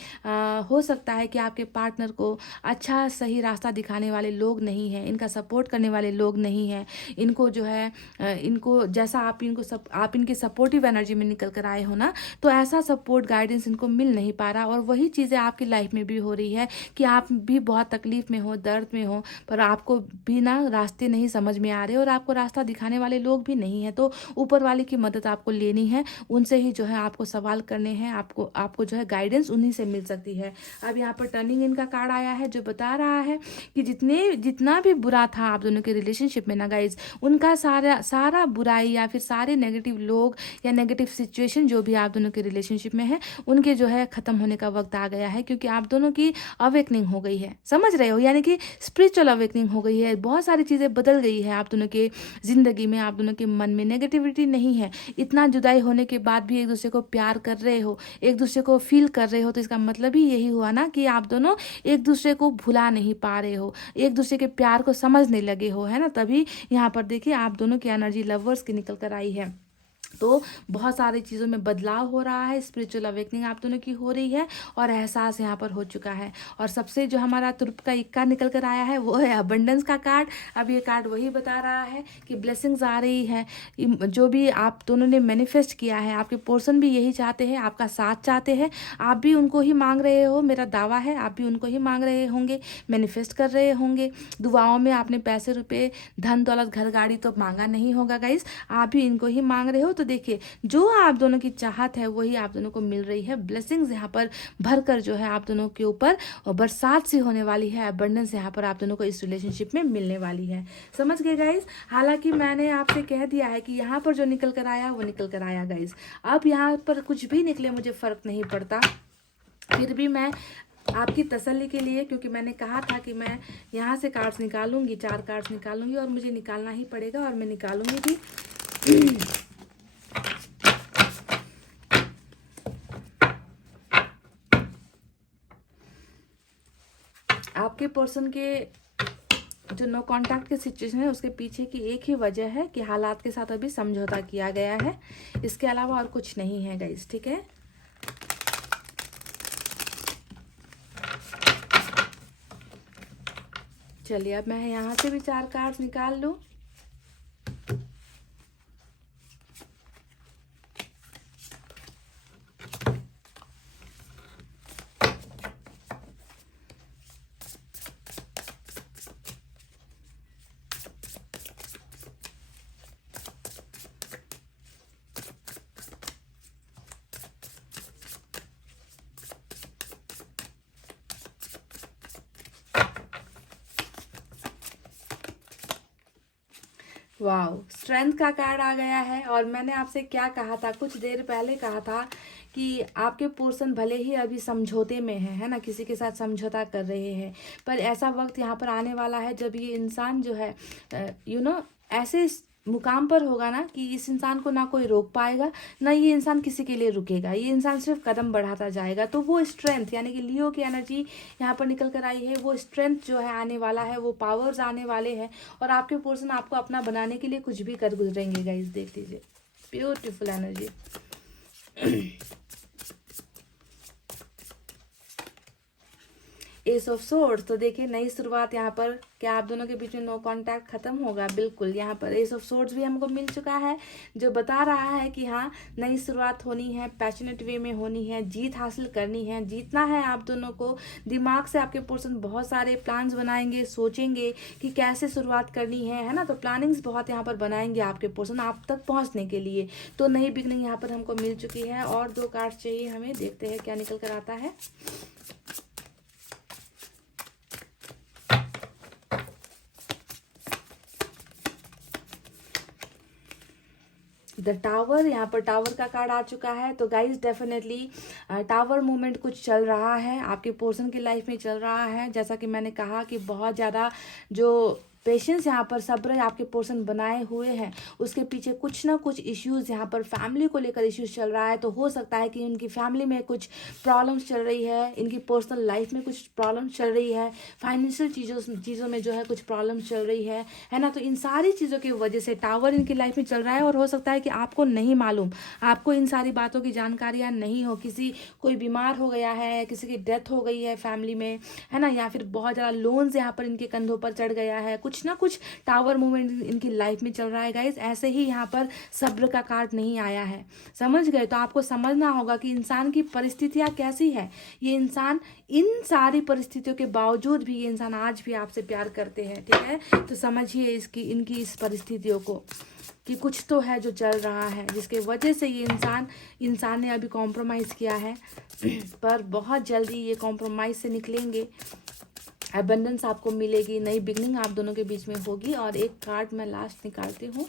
हो सकता है कि आपके पार्टनर को अच्छा सही रास्ता दिखाने वाले लोग नहीं हैं, इनका सपोर्ट करने वाले लोग नहीं हैं, इनको जो है इनको जैसा आप इनके सपोर्टिव एनर्जी में निकल कर आए हो ना, तो ऐसा सपोर्ट गाइडेंस इनको मिल नहीं पा रहा। और वही चीज़ें आपकी लाइफ में भी हो रही है कि आप भी बहुत तकलीफ में हो, दर्द में हो, पर आपको भी ना रास्ते नहीं समझ में आ रहे और आपको रास्ता दिखाने वाले लोग भी नहीं है। तो ऊपर वाले की मदद आपको लेनी है, उनसे ही जो है आपको सवाल करने हैं, आपको जो है गाइडेंस उन्हीं से मिल सकती है। अब यहाँ पर टर्निंग इन का कार्ड आया है, जो बता रहा है कि जितना भी बुरा था आप दोनों के रिलेशनशिप में ना गाइज, उनका सारा बुराई या फिर सारे नेगेटिव लोग या नेगेटिव सिचुएशन जो भी आप दोनों के रिलेशनशिप में है, उनके जो है खत्म होने का वक्त आ गया है, क्योंकि आप दोनों की अवेकनिंग हो गई है, समझ रहे हो, यानी कि स्पिरिचुअल अवेकनिंग हो गई है। बहुत सारी चीज़ें बदल गई है आप दोनों के ज़िंदगी में, आप दोनों के मन में नेगेटिविटी नहीं है। इतना जुदाई होने के बाद भी एक दूसरे को प्यार कर रहे हो, एक दूसरे को फील कर रहे हो, तो इसका मतलब ही यही हुआ ना कि आप दोनों एक दूसरे को भुला नहीं पा रहे हो, एक दूसरे के प्यार को समझने लगे हो, है ना। तभी यहाँ पर देखिए आप दोनों की एनर्जी लवर्स की निकल कर आई है। तो बहुत सारी चीज़ों में बदलाव हो रहा है, स्पिरिचुअल अवेकनिंग आप दोनों की हो रही है और एहसास यहाँ पर हो चुका है। और सबसे जो हमारा तुर्प का इक्का निकल कर आया है वो है अबंडेंस का कार्ड। अब ये कार्ड वही बता रहा है कि ब्लेसिंग्स आ रही है, जो भी आप दोनों ने मैनिफेस्ट किया है, आपके पर्सन भी यही चाहते हैं, आपका साथ चाहते हैं, आप भी उनको ही मांग रहे हो, मेरा दावा है आप भी उनको ही मांग रहे होंगे, मैनिफेस्ट कर रहे होंगे। दुआओं में आपने पैसे रुपए धन दौलत घर गाड़ी तो मांगा नहीं होगा गाइस, आप भी इनको ही मांग रहे हो। तो देखिए जो आप दोनों की चाहत है वही आप दोनों को मिल रही है। ब्लेसिंग्स यहाँ पर भरकर जो है आप दोनों के ऊपर बरसात सी होने वाली है, अबंडेंस यहाँ पर आप दोनों को इस रिलेशनशिप में मिलने वाली है। समझ गए गाइस। हालांकि मैंने आपसे कह दिया है कि यहाँ पर जो निकल कर आया वो निकल कर आया गाइस। अब यहाँ पर कुछ भी निकले मुझे फर्क नहीं पड़ता, फिर भी मैं आपकी तसल्ली के लिए, क्योंकि मैंने कहा था कि मैं यहाँ से कार्ड्स निकालूंगी, 4 कार्ड्स निकालूंगी और मुझे निकालना ही पड़ेगा और मैं निकालूंगी भी। आपके पर्सन के जो नो कांटेक्ट के सिचुएशन है उसके पीछे की एक ही वजह है कि हालात के साथ अभी समझौता किया गया है, इसके अलावा और कुछ नहीं है गाइस, ठीक है। चलिए अब मैं यहाँ से भी 4 कार्ड्स निकाल लूँ। वाह, स्ट्रेंथ का कार्ड आ गया है। और मैंने आपसे क्या कहा था, कुछ देर पहले कहा था कि आपके पर्सन भले ही अभी समझौते में है ना, किसी के साथ समझौता कर रहे हैं, पर ऐसा वक्त यहाँ पर आने वाला है जब ये इंसान जो है ऐसे मुकाम पर होगा ना कि इस इंसान को ना कोई रोक पाएगा, ना ये इंसान किसी के लिए रुकेगा, ये इंसान सिर्फ कदम बढ़ाता जाएगा। तो वो स्ट्रेंथ यानी कि लियो की एनर्जी यहाँ पर निकल कर आई है, वो स्ट्रेंथ जो है आने वाला है, वो पावर्स आने वाले हैं और आपके पर्सन आपको अपना बनाने के लिए कुछ भी कर गुजरेंगे गाइस। देख लीजिए, beautiful energy. S of swords. तो देखिए नई शुरुआत यहाँ पर, क्या आप दोनों के बीच में नो कांटेक्ट खत्म होगा? बिल्कुल। यहाँ पर एस ऑफ सोर्ड्स भी हमको मिल चुका है, जो बता रहा है कि हाँ नई शुरुआत होनी है, पैशनेट वे में होनी है, जीत हासिल करनी है, जीतना है आप दोनों को। दिमाग से आपके पर्सन बहुत सारे प्लान्स बनाएंगे, सोचेंगे कि कैसे शुरुआत करनी है ना। तो प्लानिंग्स बहुत यहाँ पर बनाएंगे आपके पर्सन आप तक पहुँचने के लिए। तो नई बिगनिंग यहाँ पर हमको मिल चुकी है। और 2 कार्ड चाहिए हमें, देखते हैं क्या निकल कर आता है। द टावर, यहाँ पर टावर का कार्ड आ चुका है। तो गाइज डेफिनेटली टावर मूवमेंट कुछ चल रहा है, आपके पर्सन की लाइफ में चल रहा है। जैसा कि मैंने कहा कि बहुत ज़्यादा जो पेशेंस यहाँ पर सब्र आपके पर्सन बनाए हुए हैं, उसके पीछे कुछ ना कुछ इश्यूज यहाँ पर फैमिली को लेकर इश्यूज चल रहा है। तो हो सकता है कि इनकी फैमिली में कुछ प्रॉब्लम्स चल रही है, इनकी पर्सनल लाइफ में कुछ प्रॉब्लम्स चल रही है, फाइनेंशियल चीज़ों में जो है कुछ प्रॉब्लम्स चल रही है ना। तो इन सारी चीज़ों की वजह से टावर इनकी लाइफ में चल रहा है। और हो सकता है कि आपको नहीं मालूम, आपको इन सारी बातों की जानकारियाँ नहीं हो, कोई बीमार हो गया है, किसी की डेथ हो गई है फैमिली में, है ना, या फिर बहुत ज़्यादा लोन्स यहाँ पर इनके कंधों पर चढ़ गया है, कुछ ना कुछ टावर मूवमेंट इनकी लाइफ में चल रहा है गाइज। ऐसे ही यहाँ पर सब्र का कार्ड नहीं आया है, समझ गए? तो आपको समझना होगा कि इंसान की परिस्थितियाँ कैसी है। ये इंसान इन सारी परिस्थितियों के बावजूद भी, ये इंसान आज भी आपसे प्यार करते हैं, ठीक है। तो समझिए इनकी इस परिस्थितियों को कि कुछ तो है जो चल रहा है, जिसके वजह से ये इंसान ने अभी कॉम्प्रोमाइज़ किया है। पर बहुत जल्दी ये कॉम्प्रोमाइज़ से निकलेंगे, एबंडेंस आपको मिलेगी, नई बिगनिंग आप दोनों के बीच में होगी। और एक कार्ड मैं लास्ट निकालती हूँ,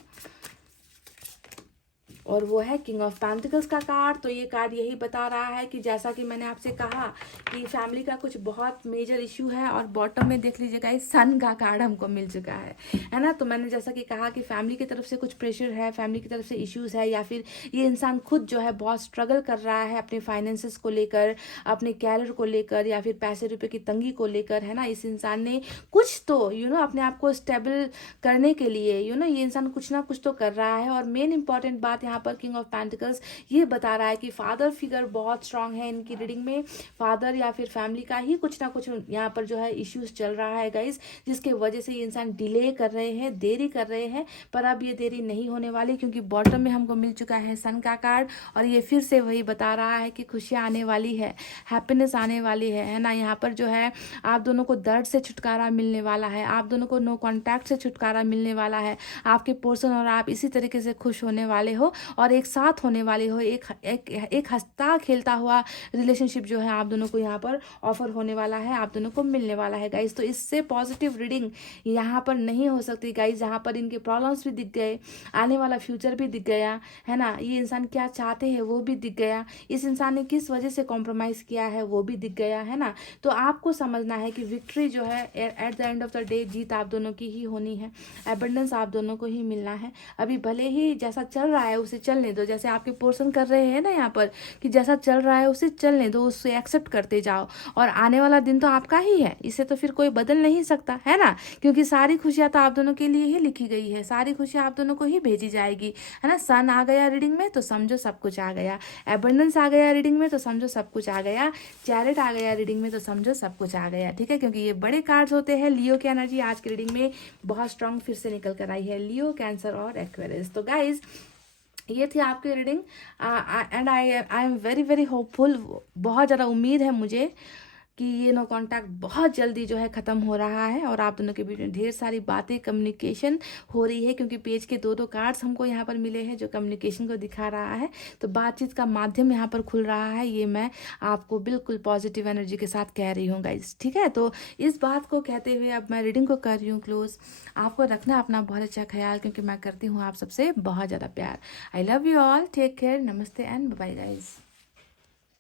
और वो है किंग ऑफ पेंटिकल्स का कार्ड। तो ये कार्ड यही बता रहा है कि जैसा कि मैंने आपसे कहा कि फैमिली का कुछ बहुत मेजर इशू है। और बॉटम में देख लीजिएगा इस सन का कार्ड हमको मिल चुका है ना। तो मैंने जैसा कि कहा कि फैमिली की तरफ से कुछ प्रेशर है, फैमिली की तरफ से इश्यूज है, या फिर ये इंसान खुद जो है बहुत स्ट्रगल कर रहा है अपने फाइनेंसेस को लेकर, अपने कैरियर को लेकर, या फिर पैसे रुपये की तंगी को लेकर, है ना। इस इंसान ने कुछ तो अपने आप को स्टेबल करने के लिए ये इंसान कुछ ना कुछ तो कर रहा है। और मेन इंपॉर्टेंट बात यहाँ पर किंग ऑफ पेंटिकल्स ये बता रहा है कि फादर फिगर बहुत स्ट्रांग है इनकी रीडिंग में। फादर या फिर फैमिली का ही कुछ ना कुछ यहाँ पर जो है इश्यूज चल रहा है गाइस, जिसके वजह से ये इंसान डिले कर रहे हैं, देरी कर रहे हैं। पर अब ये देरी नहीं होने वाली, क्योंकि बॉटम में हमको मिल चुका है सन का कार्ड। और ये फिर से वही बता रहा है कि खुशियाँ आने वाली है, हैप्पीनेस आने वाली है ना। यहाँ पर जो है आप दोनों को दर्द से छुटकारा मिलने वाला है, आप दोनों को नो कॉन्टैक्ट से छुटकारा मिलने वाला है। आपके पर्सन और आप इसी तरीके से खुश होने वाले हो और एक साथ होने वाले हो। एक हंसता खेलता हुआ रिलेशनशिप जो है आप दोनों को यहाँ पर ऑफर होने वाला है, आप दोनों को मिलने वाला है गाइज। तो इससे पॉजिटिव रीडिंग यहाँ पर नहीं हो सकती गाइज। यहाँ पर इनके प्रॉब्लम्स भी दिख गए, आने वाला फ्यूचर भी दिख गया, है ना। ये इंसान क्या चाहते हैं वो भी दिख गया, इस इंसान ने किस वजह से कॉम्प्रोमाइज़ किया है वो भी दिख गया, है ना। तो आपको समझना है कि विक्ट्री जो है at the end of the day, जीत आप दोनों की ही होनी है, एबंडेंस आप दोनों को ही मिलना है। अभी भले ही जैसा चल रहा है उसे चलने दो, जैसे आपके पर्सन कर रहे हैं ना यहाँ पर कि जैसा चल रहा है उसे चलने दो, उससे एक्सेप्ट करते जाओ। और आने वाला दिन तो आपका ही है, इसे तो फिर कोई बदल नहीं सकता, है ना। क्योंकि सारी खुशियाँ तो आप दोनों के लिए ही लिखी गई है, सारी खुशियाँ आप दोनों को ही भेजी जाएगी, है ना। सन आ गया रीडिंग में तो समझो सब कुछ आ गया, एबंडेंस आ गया रीडिंग में तो समझो सब कुछ आ गया, चैरिट आ गया रीडिंग में तो समझो सब कुछ आ गया, ठीक है। क्योंकि ये बड़े कार्ड्स होते हैं। लियो की एनर्जी आज की रीडिंग में बहुत स्ट्रांग फिर से निकल कर आई है, लियो, कैंसर और एक्वेरियस। तो गाइज ये थी आपकी reading and I am very very hopeful. बहुत ज़्यादा उम्मीद है मुझे कि ये नो कांटेक्ट बहुत जल्दी जो है ख़त्म हो रहा है और आप दोनों के बीच में ढेर सारी बातें, कम्युनिकेशन हो रही है। क्योंकि पेज के 2 कार्ड्स हमको यहाँ पर मिले हैं जो कम्युनिकेशन को दिखा रहा है। तो बातचीत का माध्यम यहाँ पर खुल रहा है, ये मैं आपको बिल्कुल पॉजिटिव एनर्जी के साथ कह रही हूँ गाइज, ठीक है। तो इस बात को कहते हुए अब मैं रीडिंग को कर रही हूँ क्लोज। आपको रखना अपना बहुत अच्छा ख्याल, क्योंकि मैं करती हूँ आप सबसे बहुत ज़्यादा प्यार। I love you all, take care, नमस्ते एंड बाय गाइज।